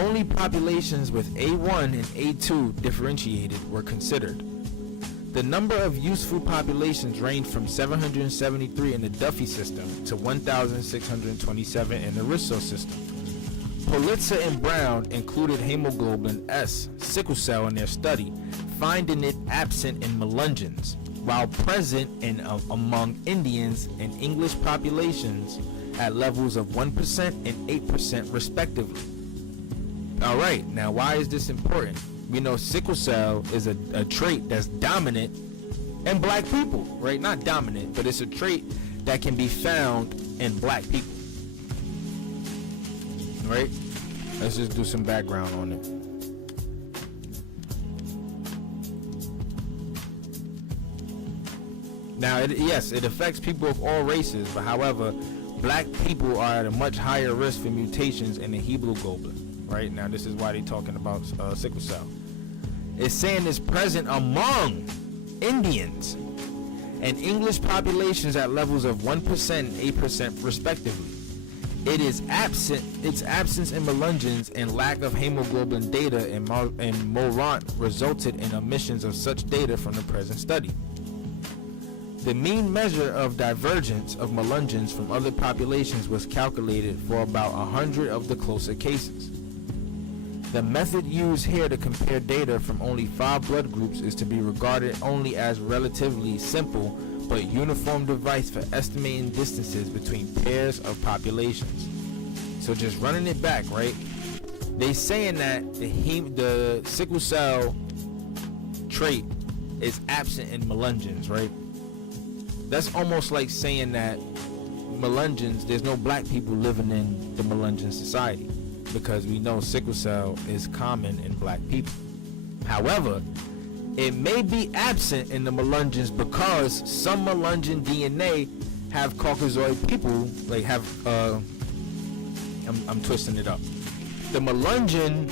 Only populations with A1 and A2 differentiated were considered. The number of useful populations ranged from 773 in the Duffy system to 1,627 in the Rhesus system. Politzer and Brown included hemoglobin S, sickle cell, in their study, finding it absent in Melungeons, while present in among Indians and English populations at levels of 1% and 8% respectively. Alright, now why is this important? We know sickle cell is a trait that's dominant in black people, right? Not dominant, but it's a trait that can be found in black people, right? Let's just do some background on it. Now, it affects people of all races, but however, black people are at a much higher risk for mutations in the hemoglobin. Right now, this is why they're talking about sickle cell. It's saying it's present among Indians and English populations at levels of 1% and 8% respectively. Its absence in Melungeons and lack of hemoglobin data in Morant resulted in omissions of such data from the present study. The mean measure of divergence of Melungeons from other populations was calculated for about 100 of the closer cases. The method used here to compare data from only 5 blood groups is to be regarded only as relatively simple but uniform device for estimating distances between pairs of populations. So just running it back, right? They saying that the sickle cell trait is absent in Melungeons, right? That's almost like saying that Melungeons, there's no black people living in the Melungeon society, because we know sickle cell is common in black people. However, it may be absent in the Melungeons because some Melungeon DNA have Caucasoid people, I'm twisting it up. The Melungeon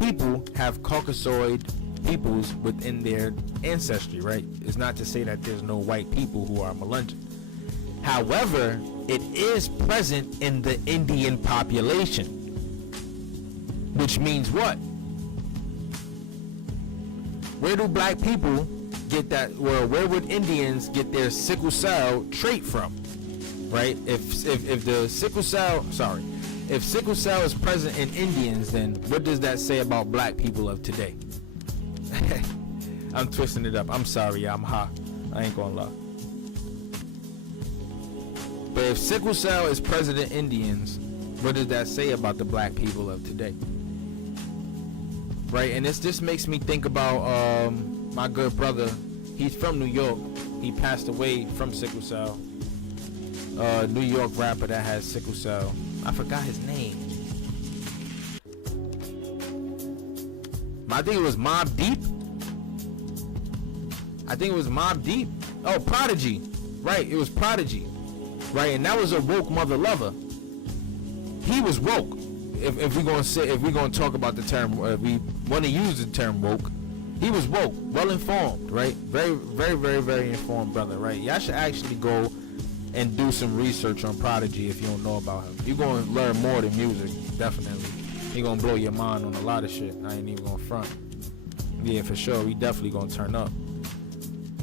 people have Caucasoid peoples within their ancestry, right? It's not to say that there's no white people who are Melungeon. However, it is present in the Indian population. Which means what? Where do black people get that? Well, where would Indians get their sickle cell trait from? Right? If sickle cell is present in Indians, then what does that say about black people of today? I'm twisting it up. I'm sorry, I'm high. I ain't gonna lie. But if sickle cell is present in Indians, what does that say about the black people of today? Right, and this makes me think about my good brother. He's from New York. He passed away from sickle cell New York rapper that has sickle cell. I forgot his name. I think it was Mobb Deep. Oh, Prodigy. Right, it was Prodigy. Right, and that was a woke mother lover. He was woke. If we're gonna talk about the term, we want to use the term woke. He was woke, well informed, right? Very, very, very, very informed brother, right? Y'all should actually go and do some research on Prodigy if you don't know about him. You're gonna learn more than music, definitely. He gonna blow your mind on a lot of shit. I ain't even gonna front. Yeah, for sure. We definitely gonna turn up.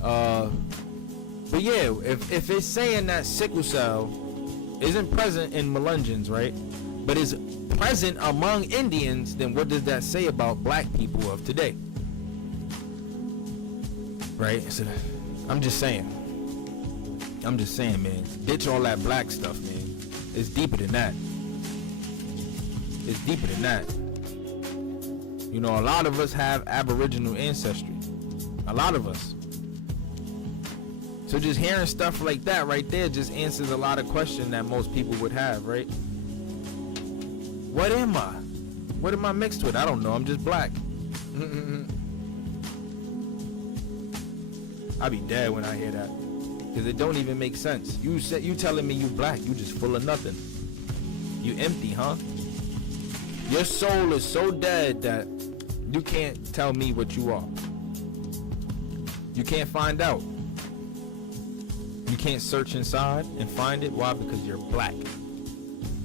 But yeah, if it's saying that sickle cell isn't present in Melungeons, right, but is present among Indians, then what does that say about black people of today? Right? So, I'm just saying, man. Ditch all that black stuff, man. It's deeper than that. You know, a lot of us have Aboriginal ancestry. A lot of us. So just hearing stuff like that right there just answers a lot of questions that most people would have, right? What am I? What am I mixed with? I don't know. I'm just black. I be dead when I hear that, because it don't even make sense. You telling me you black? You just full of nothing. You empty, huh? Your soul is so dead that you can't tell me what you are. You can't find out. You can't search inside and find it. Why? Because you're black.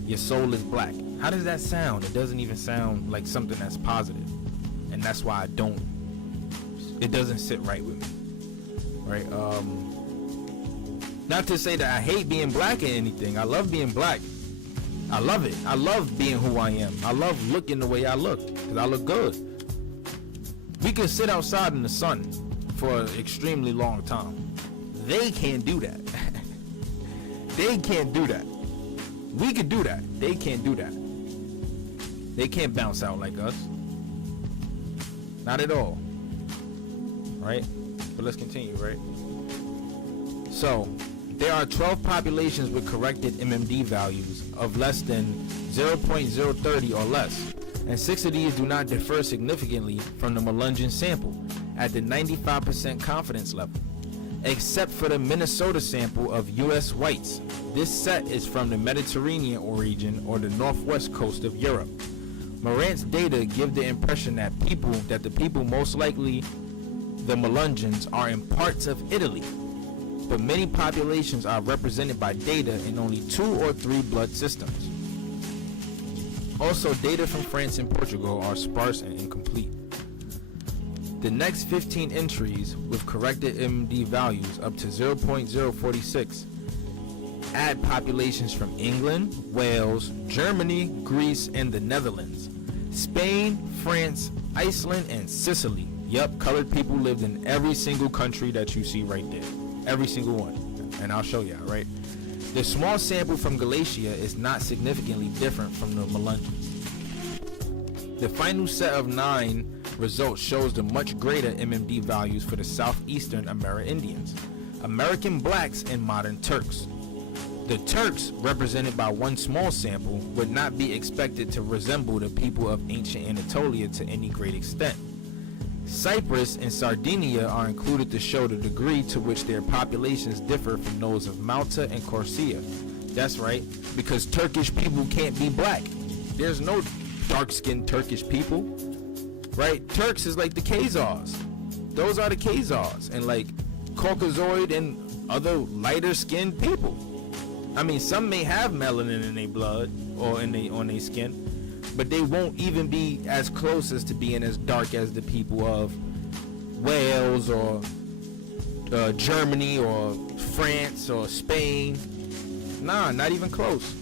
Your soul is black. How does that sound? It doesn't even sound like something that's positive. And that's why it doesn't sit right with me. Right? Not to say that I hate being black or anything. I love being black. I love it. I love being who I am. I love looking the way I look, because I look good. We can sit outside in the sun for an extremely long time. They can't do that. They can't do that. We could do that. They can't do that. They can't bounce out like us. Not at all. Right? But let's continue, right? So, there are 12 populations with corrected MMD values of less than 0.030 or less, and 6 of these do not differ significantly from the Melungeon sample at the 95% confidence level, except for the Minnesota sample of U.S. whites. This set is from the Mediterranean region or the northwest coast of Europe. Morant's data give the impression that the people most likely the Melungeons are in parts of Italy, but many populations are represented by data in only 2 or 3 blood systems. Also, data from France and Portugal are sparse and incomplete. The next 15 entries with corrected MD values up to 0.046 add populations from England, Wales, Germany, Greece, and the Netherlands, Spain, France, Iceland, and Sicily. Yup, colored people lived in every single country that you see right there. Every single one. And I'll show y'all, right? The small sample from Galicia is not significantly different from the Melungeons. The final set of 9 results shows the much greater MMD values for the southeastern Amerindians, American blacks, and modern Turks. The Turks, represented by 1 small sample, would not be expected to resemble the people of ancient Anatolia to any great extent. Cyprus and Sardinia are included to show the degree to which their populations differ from those of Malta and Corsia. That's right, because Turkish people can't be black. There's no dark-skinned Turkish people, right? Turks is like the Khazars. Those are the Khazars, and like Caucasoid and other lighter-skinned people. I mean, some may have melanin in their blood or on their skin, but they won't even be as close as to being as dark as the people of Wales or Germany or France or Spain. Nah, not even close.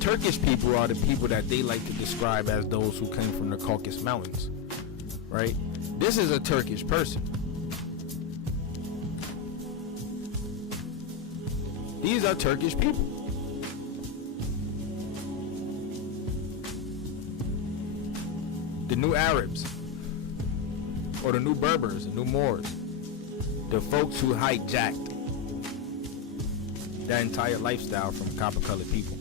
Turkish people are the people that they like to describe as those who came from the Caucasus Mountains, right? This is a Turkish person. These are Turkish people. The new Arabs, or the new Berbers, the new Moors, the folks who hijacked that entire lifestyle from copper-colored people.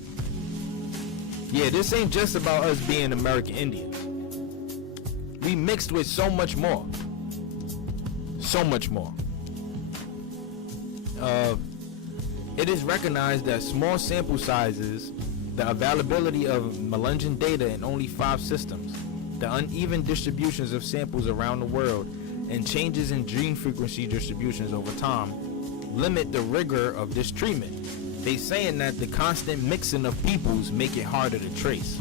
Yeah, this ain't just about us being American Indians. We mixed with so much more. So much more. It is recognized that small sample sizes, the availability of Melungeon data in only 5 systems, the uneven distributions of samples around the world, and changes in gene frequency distributions over time limit the rigor of this treatment. They saying that the constant mixing of peoples make it harder to trace.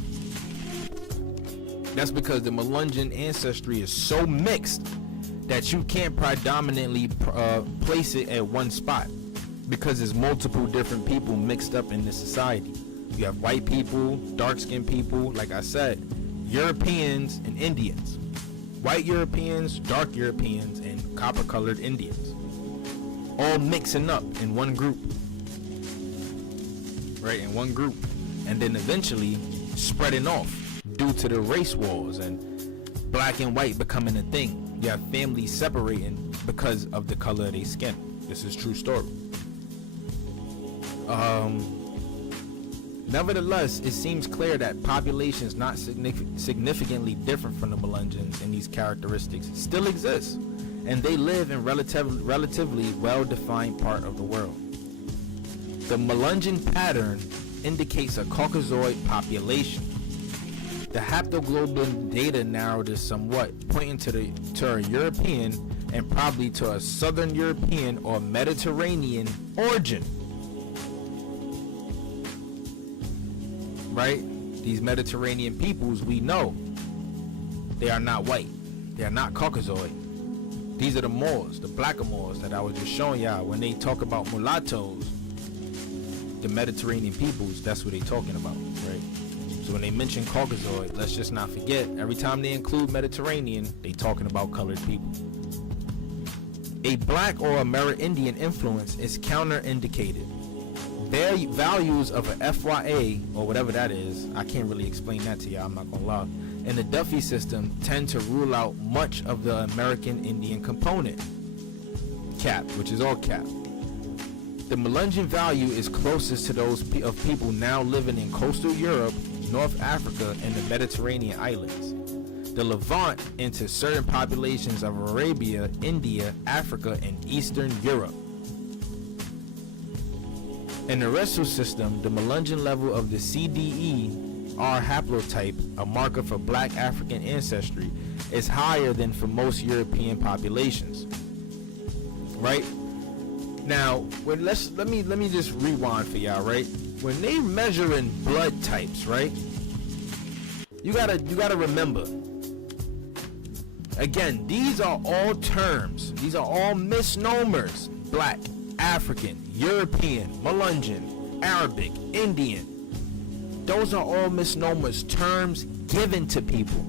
That's because the Melungeon ancestry is so mixed that you can't predominantly place it at one spot, because there's multiple different people mixed up in this society. You have white people, dark-skinned people, like I said, Europeans and Indians. White Europeans, dark Europeans, and copper-colored Indians. All mixing up in one group. Right, in one group. And then eventually spreading off due to the race wars and black and white becoming a thing. You have families separating because of the color of their skin. This is true story. Nevertheless, it seems clear that populations not significantly different from the Melungeons in these characteristics still exist, and they live in relatively well-defined part of the world. The Melungeon pattern indicates a Caucasoid population. The haptoglobin data narrowed this somewhat, pointing to a European and probably to a Southern European or Mediterranean origin. Right? These Mediterranean peoples, we know they are not white. They are not Caucasoid. These are the Moors, the blackamoors that I was just showing y'all. When they talk about mulattoes, the Mediterranean peoples, that's what they talking about, right? So when they mention Caucasoid, let's just not forget, every time they include Mediterranean, they talking about colored people. A black or Amerindian influence is counterindicated. Their values of an FYA, or whatever that is, I can't really explain that to y'all, I'm not gonna lie, and the Duffy system tend to rule out much of the American Indian component. Cap, which is all cap. The Melungeon value is closest to those of people now living in coastal Europe, North Africa, and the Mediterranean islands, the Levant, into certain populations of Arabia, India, Africa, and Eastern Europe. In the Rhesus system, the Melungeon level of the CDE-R haplotype, a marker for black African ancestry, is higher than for most European populations. Right? Now, let me just rewind for y'all, right? When they measuring blood types, right? You gotta remember. Again, these are all terms. These are all misnomers. Black, African, European, Melungeon, Arabic, Indian. Those are all misnomers, terms given to people.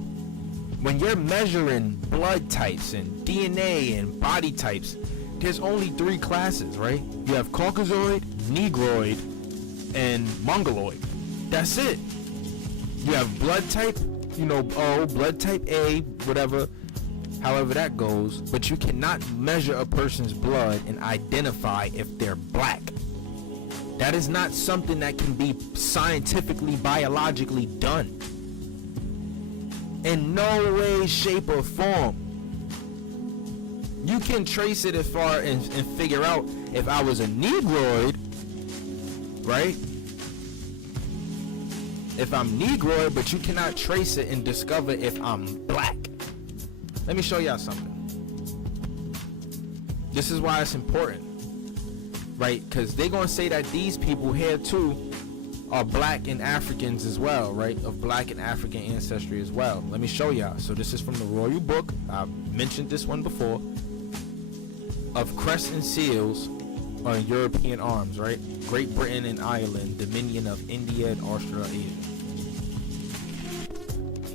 When you're measuring blood types and DNA and body types, there's only 3 classes, right? You have Caucasoid, Negroid, and Mongoloid. That's it. You have blood type, O, blood type A, whatever, however that goes, but you cannot measure a person's blood and identify if they're black. That is not something that can be scientifically, biologically done. In no way, shape, or form. You can trace it as far and figure out if I was a Negroid, right? If I'm Negroid, but you cannot trace it and discover if I'm black. Let me show y'all something. This is why it's important, right? Because they're going to say that these people here too are black and Africans as well, right? Of black and African ancestry as well. Let me show y'all. So this is from the Royal Book. I've mentioned this one before. Of crests and seals on European arms, right? Great Britain and Ireland, Dominion of India and Australasia.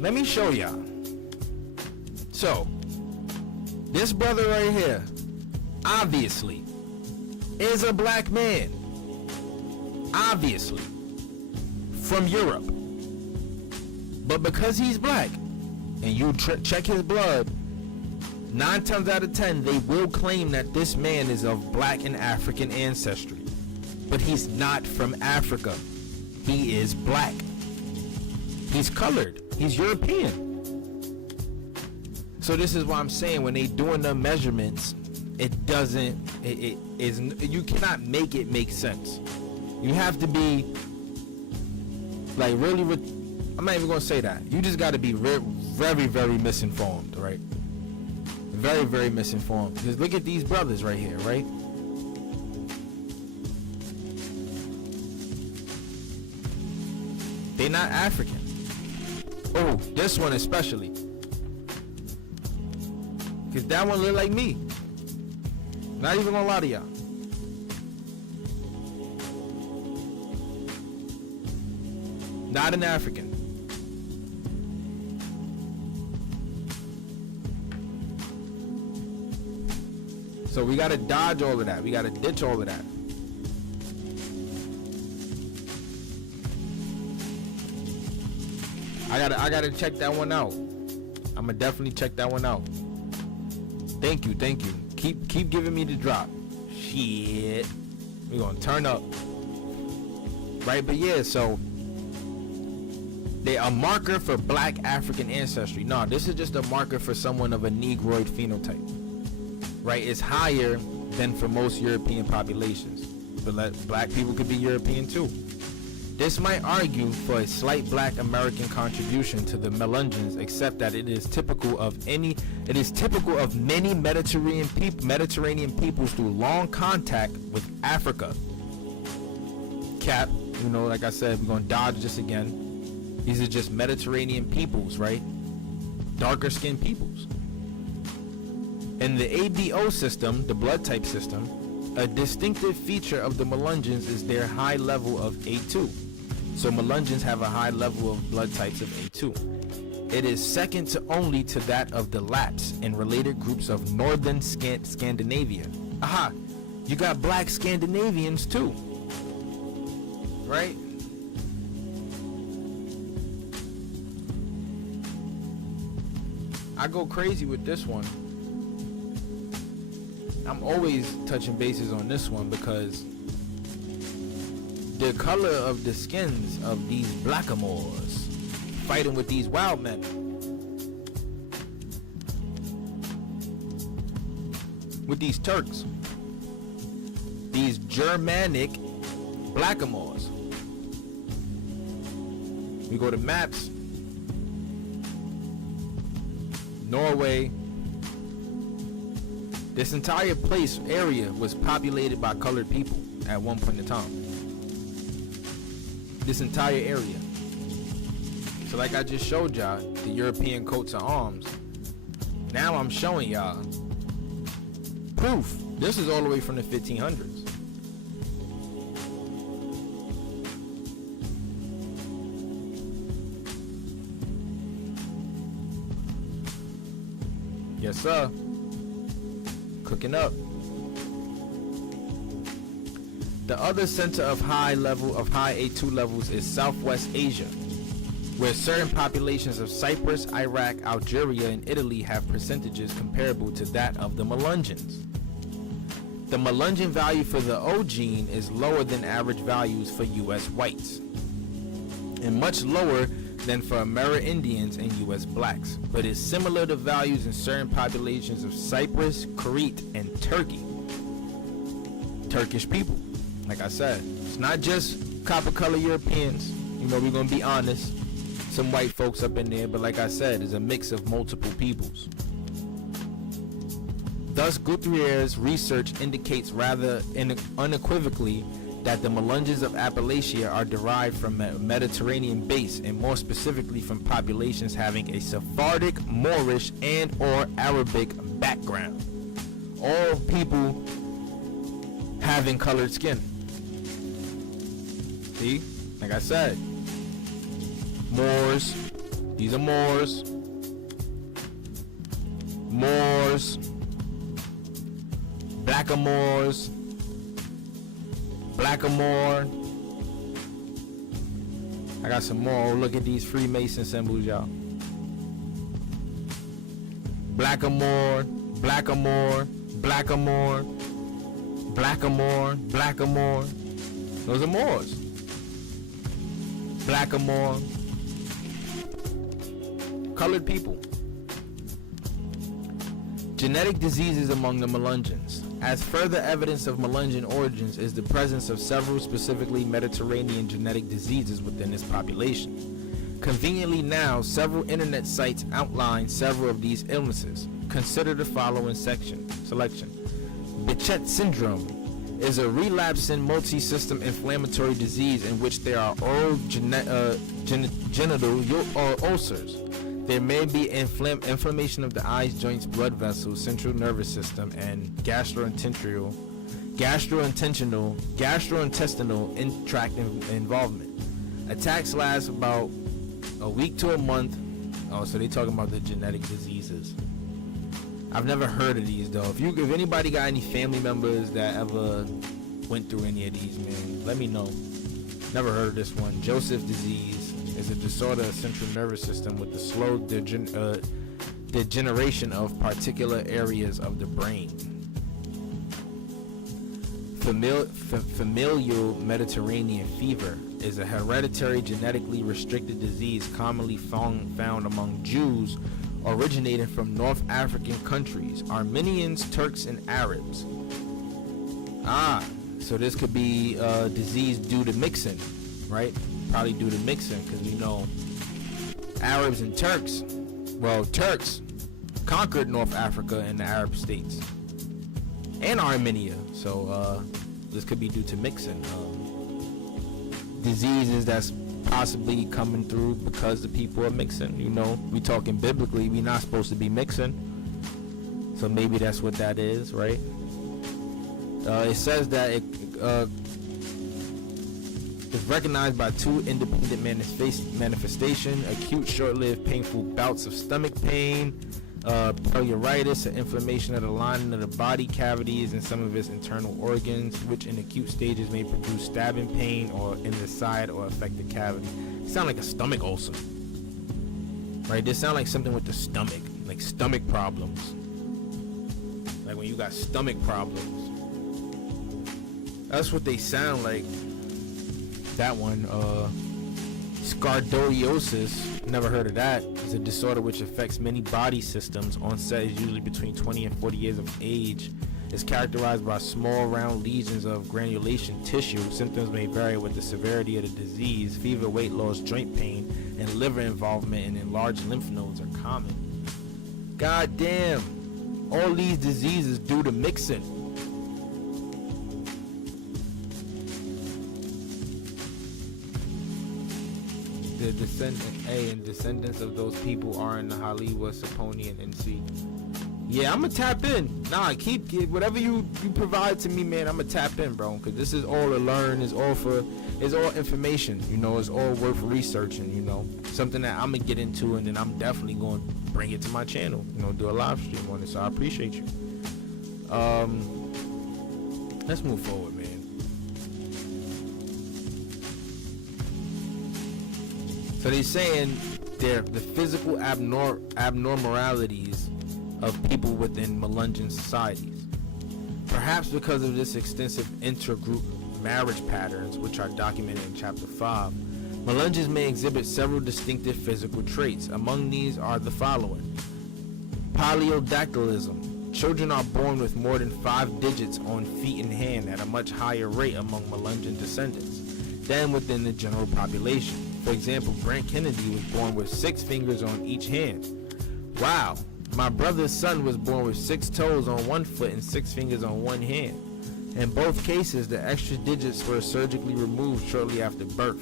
Let me show y'all. So, this brother right here, obviously, is a black man. Obviously. From Europe. But because he's black, and you check his blood, 9 times out of 10, they will claim that this man is of black and African ancestry. but he's not from Africa. He is black. He's colored. He's European. So this is why I'm saying when they doing the measurements, it doesn't, it is, you cannot make it make sense. You have to be like really, I'm not even gonna say that. You just got to be very, very misinformed, right? Very, very misinformed. Because look at these brothers right here, right? They're not African. Oh, this one especially. Because that one look like me. Not even gonna lie to y'all. Not an African. So we gotta dodge all of that. We gotta ditch all of that. I gotta check that one out. I'ma definitely check that one out. Thank you. Keep giving me the drop. Shit. We're gonna turn up. Right, but yeah, so they a marker for black African ancestry. No, this is just a marker for someone of a Negroid phenotype. Right? It's higher than for most European populations. But black people could be European too. This might argue for a slight black American contribution to the Melungeons, except that it is typical of many Mediterranean peoples through long contact with Africa. Cap, you know, like I said, we're gonna dodge this again. These are just Mediterranean peoples, right? Darker skinned peoples. In the ADO system, the blood type system, a distinctive feature of the Melungeons is their high level of A2. So Melungeons have a high level of blood types of A2. It is second to only to that of the Lapps and related groups of northern Scandinavia. Aha, you got black Scandinavians too, right? I go crazy with this one. I'm always touching bases on this one because the color of the skins of these blackamoors fighting with these wild men. With these Turks. These Germanic blackamoors. We go to maps. Norway. This entire area was populated by colored people at one point in time. This entire area. So like I just showed y'all, the European coats of arms. Now I'm showing y'all proof. This is all the way from the 1500s. Yes, sir. Cooking up. The other center of high A2 levels is Southwest Asia, where certain populations of Cyprus, Iraq, Algeria, and Italy have percentages comparable to that of the Melungeons. The Melungeon value for the O gene is lower than average values for U.S. whites, and much lower than for Amerindians and U.S. blacks, but is similar to values in certain populations of Cyprus, Crete, and Turkey. Turkish people, like I said, it's not just copper color Europeans. You know, we're gonna be honest. Some white folks up in there, but like I said, it's a mix of multiple peoples. Thus, Guthrier's research indicates rather unequivocally that the Melungeons of Appalachia are derived from a Mediterranean base, and more specifically from populations having a Sephardic, Moorish, and or Arabic background. All people having colored skin. See? Like I said, Moors. These are Moors. Moors. Blackamoors. Blackamoor. I got some more. Oh, look at these Freemason symbols, y'all. Blackamoor. Blackamoor. Blackamoor. Blackamoor. Blackamoor. Those are Moors. Blackamoor. Colored people. Genetic diseases among the Melungeons. As further evidence of Melungeon origins is the presence of several specifically Mediterranean genetic diseases within this population. Conveniently now, several internet sites outline several of these illnesses. Consider the following selection. Behçet syndrome is a relapsing multi-system inflammatory disease in which there are oral genital ulcers. There may be inflammation of the eyes, joints, blood vessels, central nervous system, and gastrointestinal tract involvement. Attacks last about a week to a month. Oh, so they talking about the genetic diseases. I've never heard of these though. If anybody got any family members that ever went through any of these, man, let me know. Never heard of this one. Joseph disease is a disorder of central nervous system with the slow degeneration of particular areas of the brain. Familial Mediterranean fever is a hereditary genetically restricted disease commonly found among Jews originating from North African countries, Armenians, Turks, and Arabs. So this could be a disease due to mixing, right? Probably due to mixing, because we know Arabs and Turks, Turks conquered North Africa and the Arab states and Armenia, so this could be due to mixing. Diseases that's possibly coming through because the people are mixing. We talking biblically, we not supposed to be mixing, so maybe that's what that is, right? It says that it is recognized by two independent manifestation: acute, short-lived, painful bouts of stomach pain, pruritus, and inflammation of the lining of the body cavities and some of its internal organs, which in acute stages may produce stabbing pain or in the side or affect the cavity. It sounds like a stomach ulcer, right? This sounds like something with the stomach, like stomach problems, like when you got stomach problems. That's what they sound like. That one, scardoriosis, never heard of that. It's a disorder which affects many body systems. Onset is usually between 20 and 40 years of age. It's characterized by small round lesions of granulation tissue. Symptoms may vary with the severity of the disease. Fever, weight loss, joint pain, and liver involvement and enlarged lymph nodes are common. God damn, all these diseases due to mixing. The descendants of those people are in the Haliwa, Saponian, and C. Yeah, I'ma tap in. Keep whatever you provide to me, man. I'ma tap in, bro, because this is all to learn. It's all information. It's all worth researching. Something that I'm gonna get into, and then I'm definitely gonna bring it to my channel. Do a live stream on it. So I appreciate you. Let's move forward, man. So they're saying the physical abnormalities of people within Melungeon societies. Perhaps because of this extensive intergroup marriage patterns, which are documented in Chapter 5, Melungeons may exhibit several distinctive physical traits. Among these are the following. Polyodactylism. Children are born with more than 5 digits on feet and hand at a much higher rate among Melungeon descendants than within the general population. For example, Brant Kennedy was born with 6 fingers on each hand. Wow. My brother's son was born with 6 toes on one foot and 6 fingers on one hand. In both cases, the extra digits were surgically removed shortly after birth.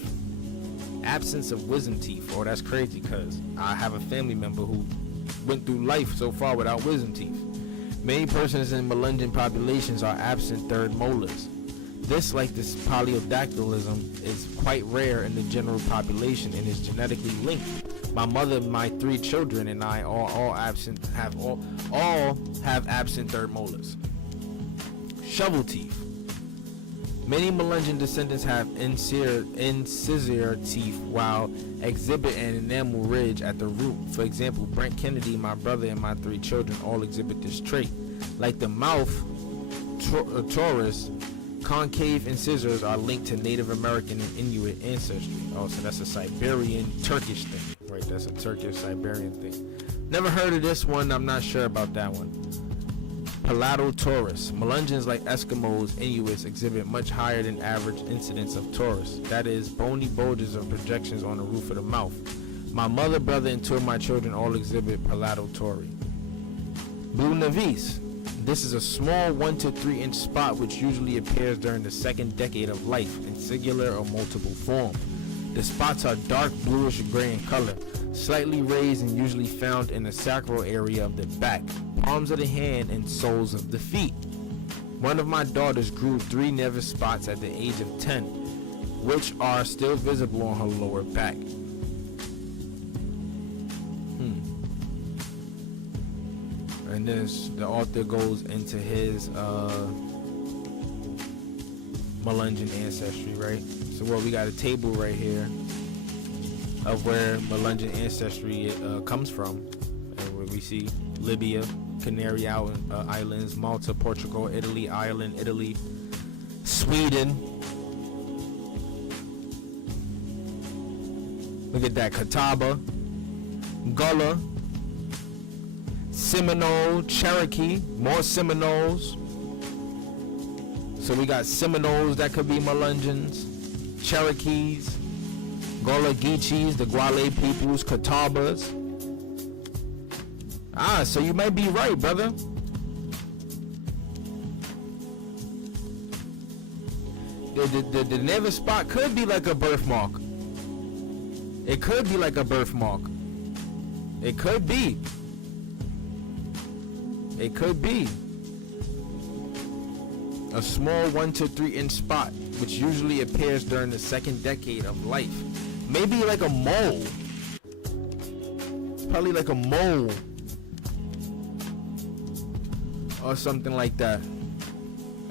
Absence of wisdom teeth. Oh, that's crazy, because I have a family member who went through life so far without wisdom teeth. Many persons in Melungeon populations are absent third molars. This, like this polyodactylism, is quite rare in the general population and is genetically linked. My mother, my 3 children, and I all have absent third molars. Shovel teeth. Many Melungeon descendants have incisor teeth while exhibit an enamel ridge at the root. For example, Brent Kennedy, my brother, and my 3 children all exhibit this trait. Like the mouth, Taurus, Concave incisors are linked to Native American and Inuit ancestry. Oh, so that's a Siberian Turkish thing, right? That's a Turkish Siberian thing. Never heard of this one. I'm not sure about that one. Palatotaurus. Melungeons, like Eskimos, Inuits, exhibit much higher than average incidence of taurus. That is, bony bulges or projections on the roof of the mouth. My mother, brother, and two of my children all exhibit palatotori. Blue nevis. This is a small 1 to 3 inch spot which usually appears during the second decade of life in singular or multiple form. The spots are dark bluish gray in color, slightly raised and usually found in the sacral area of the back, palms of the hand, and soles of the feet. One of my daughters grew 3 nevis spots at the age of 10, which are still visible on her lower back. And the author goes into his Melungeon ancestry, right? So we got a table right here of where Melungeon ancestry comes from, and where we see Libya, Canary Islands, Malta, Portugal, Italy, Ireland, Italy, Sweden. Look at that, Catawba, Gullah, Seminole, Cherokee, more Seminoles. So we got Seminoles that could be Melungeons, Cherokees, Gullah Geechees, the Gwale peoples, Catawbas. So you might be right, brother. The nevis spot could be like a birthmark. It could be like a birthmark. It could be. It could be a small 1 to 3 inch spot, which usually appears during the second decade of life. Maybe like a mole. It's probably like a mole or something like that.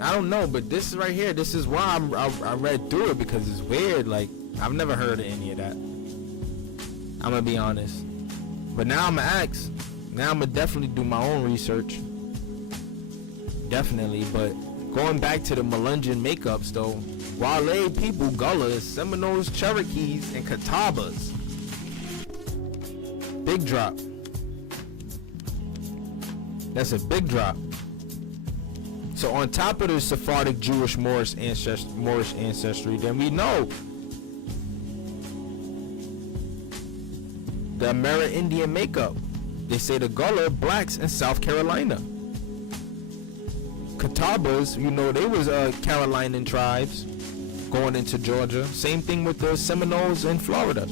I don't know, but this right here, this is why I read through it, because it's weird. Like, I've never heard of any of that. I'm gonna be honest. But now I'm gonna ask. Now I'm gonna definitely do my own research. Definitely, but going back to the Melungeon makeups though, Gwale people, Gullahs, Seminoles, Cherokees, and Catawbas. Big drop. That's a big drop. So on top of the Sephardic Jewish Moorish ancestry, then we know the Amerindian makeup. They say the Gullah blacks in South Carolina. Catawbas, you know, they was Carolinian tribes going into Georgia. Same thing with the Seminoles in Florida.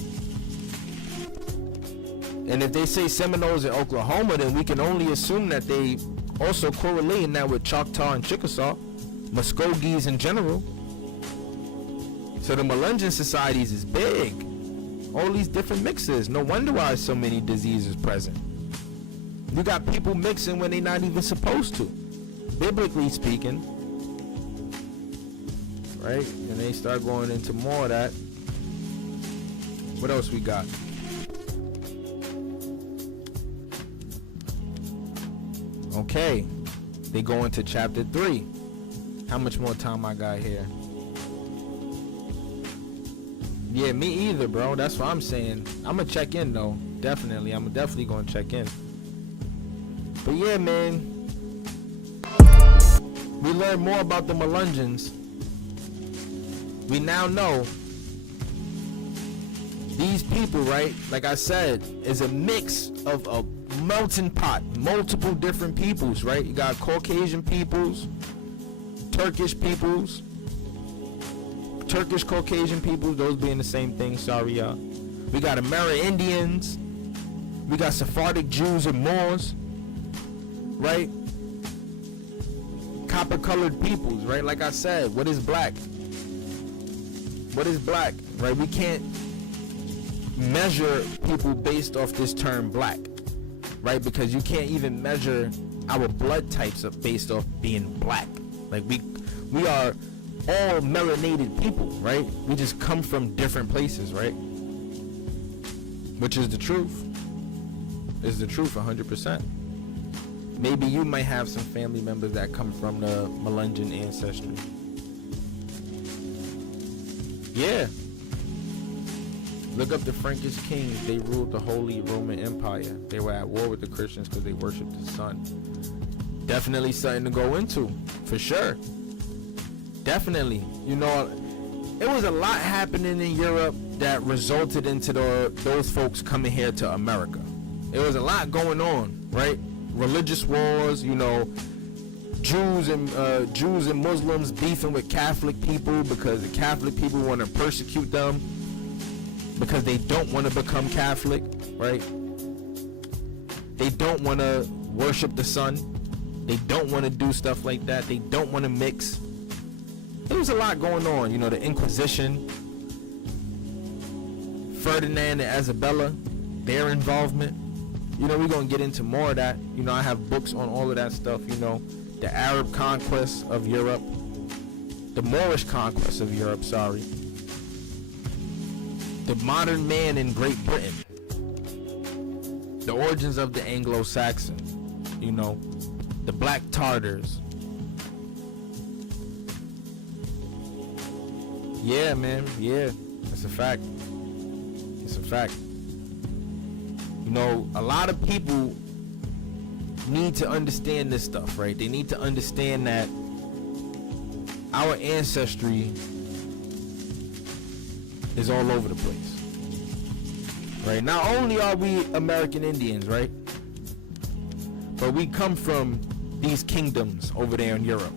And if they say Seminoles in Oklahoma, then we can only assume that they also correlating that with Choctaw and Chickasaw, Muskogees in general. So the Melungeon societies is big. All these different mixes. No wonder why so many diseases present. You got people mixing when they're not even supposed to, biblically speaking, right? And they start going into more of that. What else we got? Okay, they go into chapter 3. How much more time I got here? Yeah, me either, bro. That's what I'm saying. I'm gonna check in though. Definitely, I'm definitely gonna check in. But yeah, man, we learned more about the Melungeons. We now know these people, right? Like I said, is a mix of a melting pot, multiple different peoples, right? You got Caucasian peoples, Turkish peoples, Turkish Caucasian peoples, those being the same thing, sorry y'all. We got Amerindians, we got Sephardic Jews and Moors, right? Copper colored peoples, right? Like I said, what is black? What is black, right? We can't measure people based off this term black, right? Because you can't even measure our blood types up based off being black. Like we are all melanated people, right? We just come from different places, right? Which is the truth. Is the truth 100%. Maybe you might have some family members that come from the Melungeon ancestry. Yeah. Look up the Frankish kings. They ruled the Holy Roman Empire. They were at war with the Christians because they worshipped the sun. Definitely something to go into, for sure. Definitely. You know, it was a lot happening in Europe that resulted into those folks coming here to America. It was a lot going on, right? Religious wars, you know, Jews and Muslims beefing with Catholic people because the Catholic people want to persecute them because they don't want to become Catholic, right? They don't want to worship the sun. They don't want to do stuff like that. They don't want to mix. There was a lot going on, you know, the Inquisition, Ferdinand and Isabella, their involvement. You know, we're going to get into more of that. You know, I have books on all of that stuff, you know. The Arab conquest of Europe. The Moorish conquest of Europe, sorry. The modern man in Great Britain. The origins of the Anglo-Saxon. You know. The Black Tartars. Yeah, man. Yeah. That's a fact. It's a fact. You know, a lot of people need to understand this stuff, right? They need to understand that our ancestry is all over the place, right? Not only are we American Indians, right? But we come from these kingdoms over there in Europe.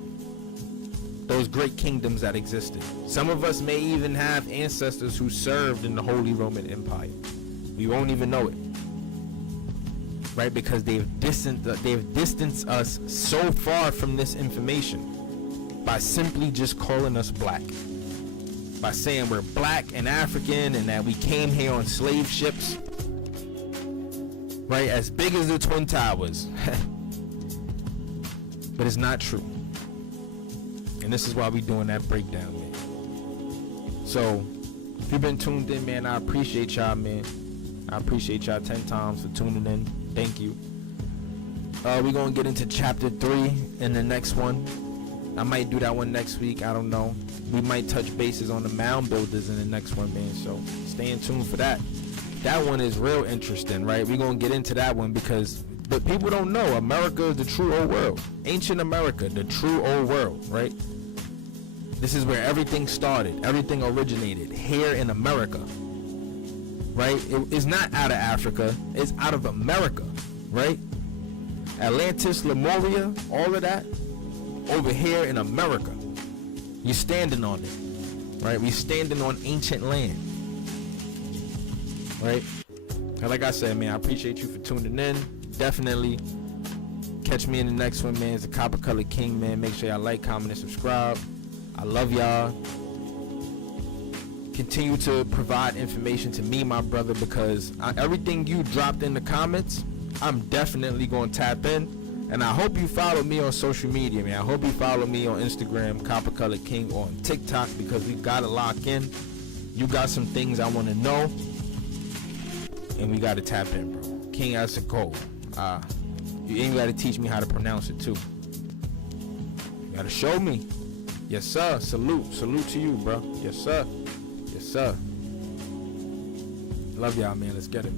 Those great kingdoms that existed. Some of us may even have ancestors who served in the Holy Roman Empire. We won't even know it. Right, because they've distanced us so far from this information by simply just calling us black, by saying we're black and African and that we came here on slave ships, right, as big as the Twin Towers. But it's not true, and this is why we're doing that breakdown, man. So if you've been tuned in, man, I appreciate y'all, man. I appreciate y'all 10 times for tuning in. Thank you. We're going to get into chapter 3 in the next one. I might do that one next week. I don't know. We might touch bases on the mound builders in the next one, man. So stay in tune for that. That one is real interesting, right? We're going to get into that one but people don't know America is the true old world. Ancient America, the true old world, right? This is where everything started. Everything originated here in America. Right? It's not out of Africa. It's out of America, right? Atlantis, Lemuria, all of that over here in America. You're standing on it, right? We're standing on ancient land, right? And like I said, man, I appreciate you for tuning in. Definitely catch me in the next one, man. It's the Copper Colored King, man. Make sure y'all like, comment, and subscribe. I love y'all. Continue to provide information to me, my brother, because everything you dropped in the comments, I'm definitely going to tap in. And I hope you follow me on social media, man. I hope you follow me on Instagram, Copper Colored King, or on TikTok, because we got to lock in. You got some things I want to know, and we got to tap in, bro. King as a goal. You ain't got to teach me how to pronounce it, too. You got to show me. Yes, sir. Salute. Salute to you, bro. Yes, sir. Yes, sir. Love y'all, man. Let's get it.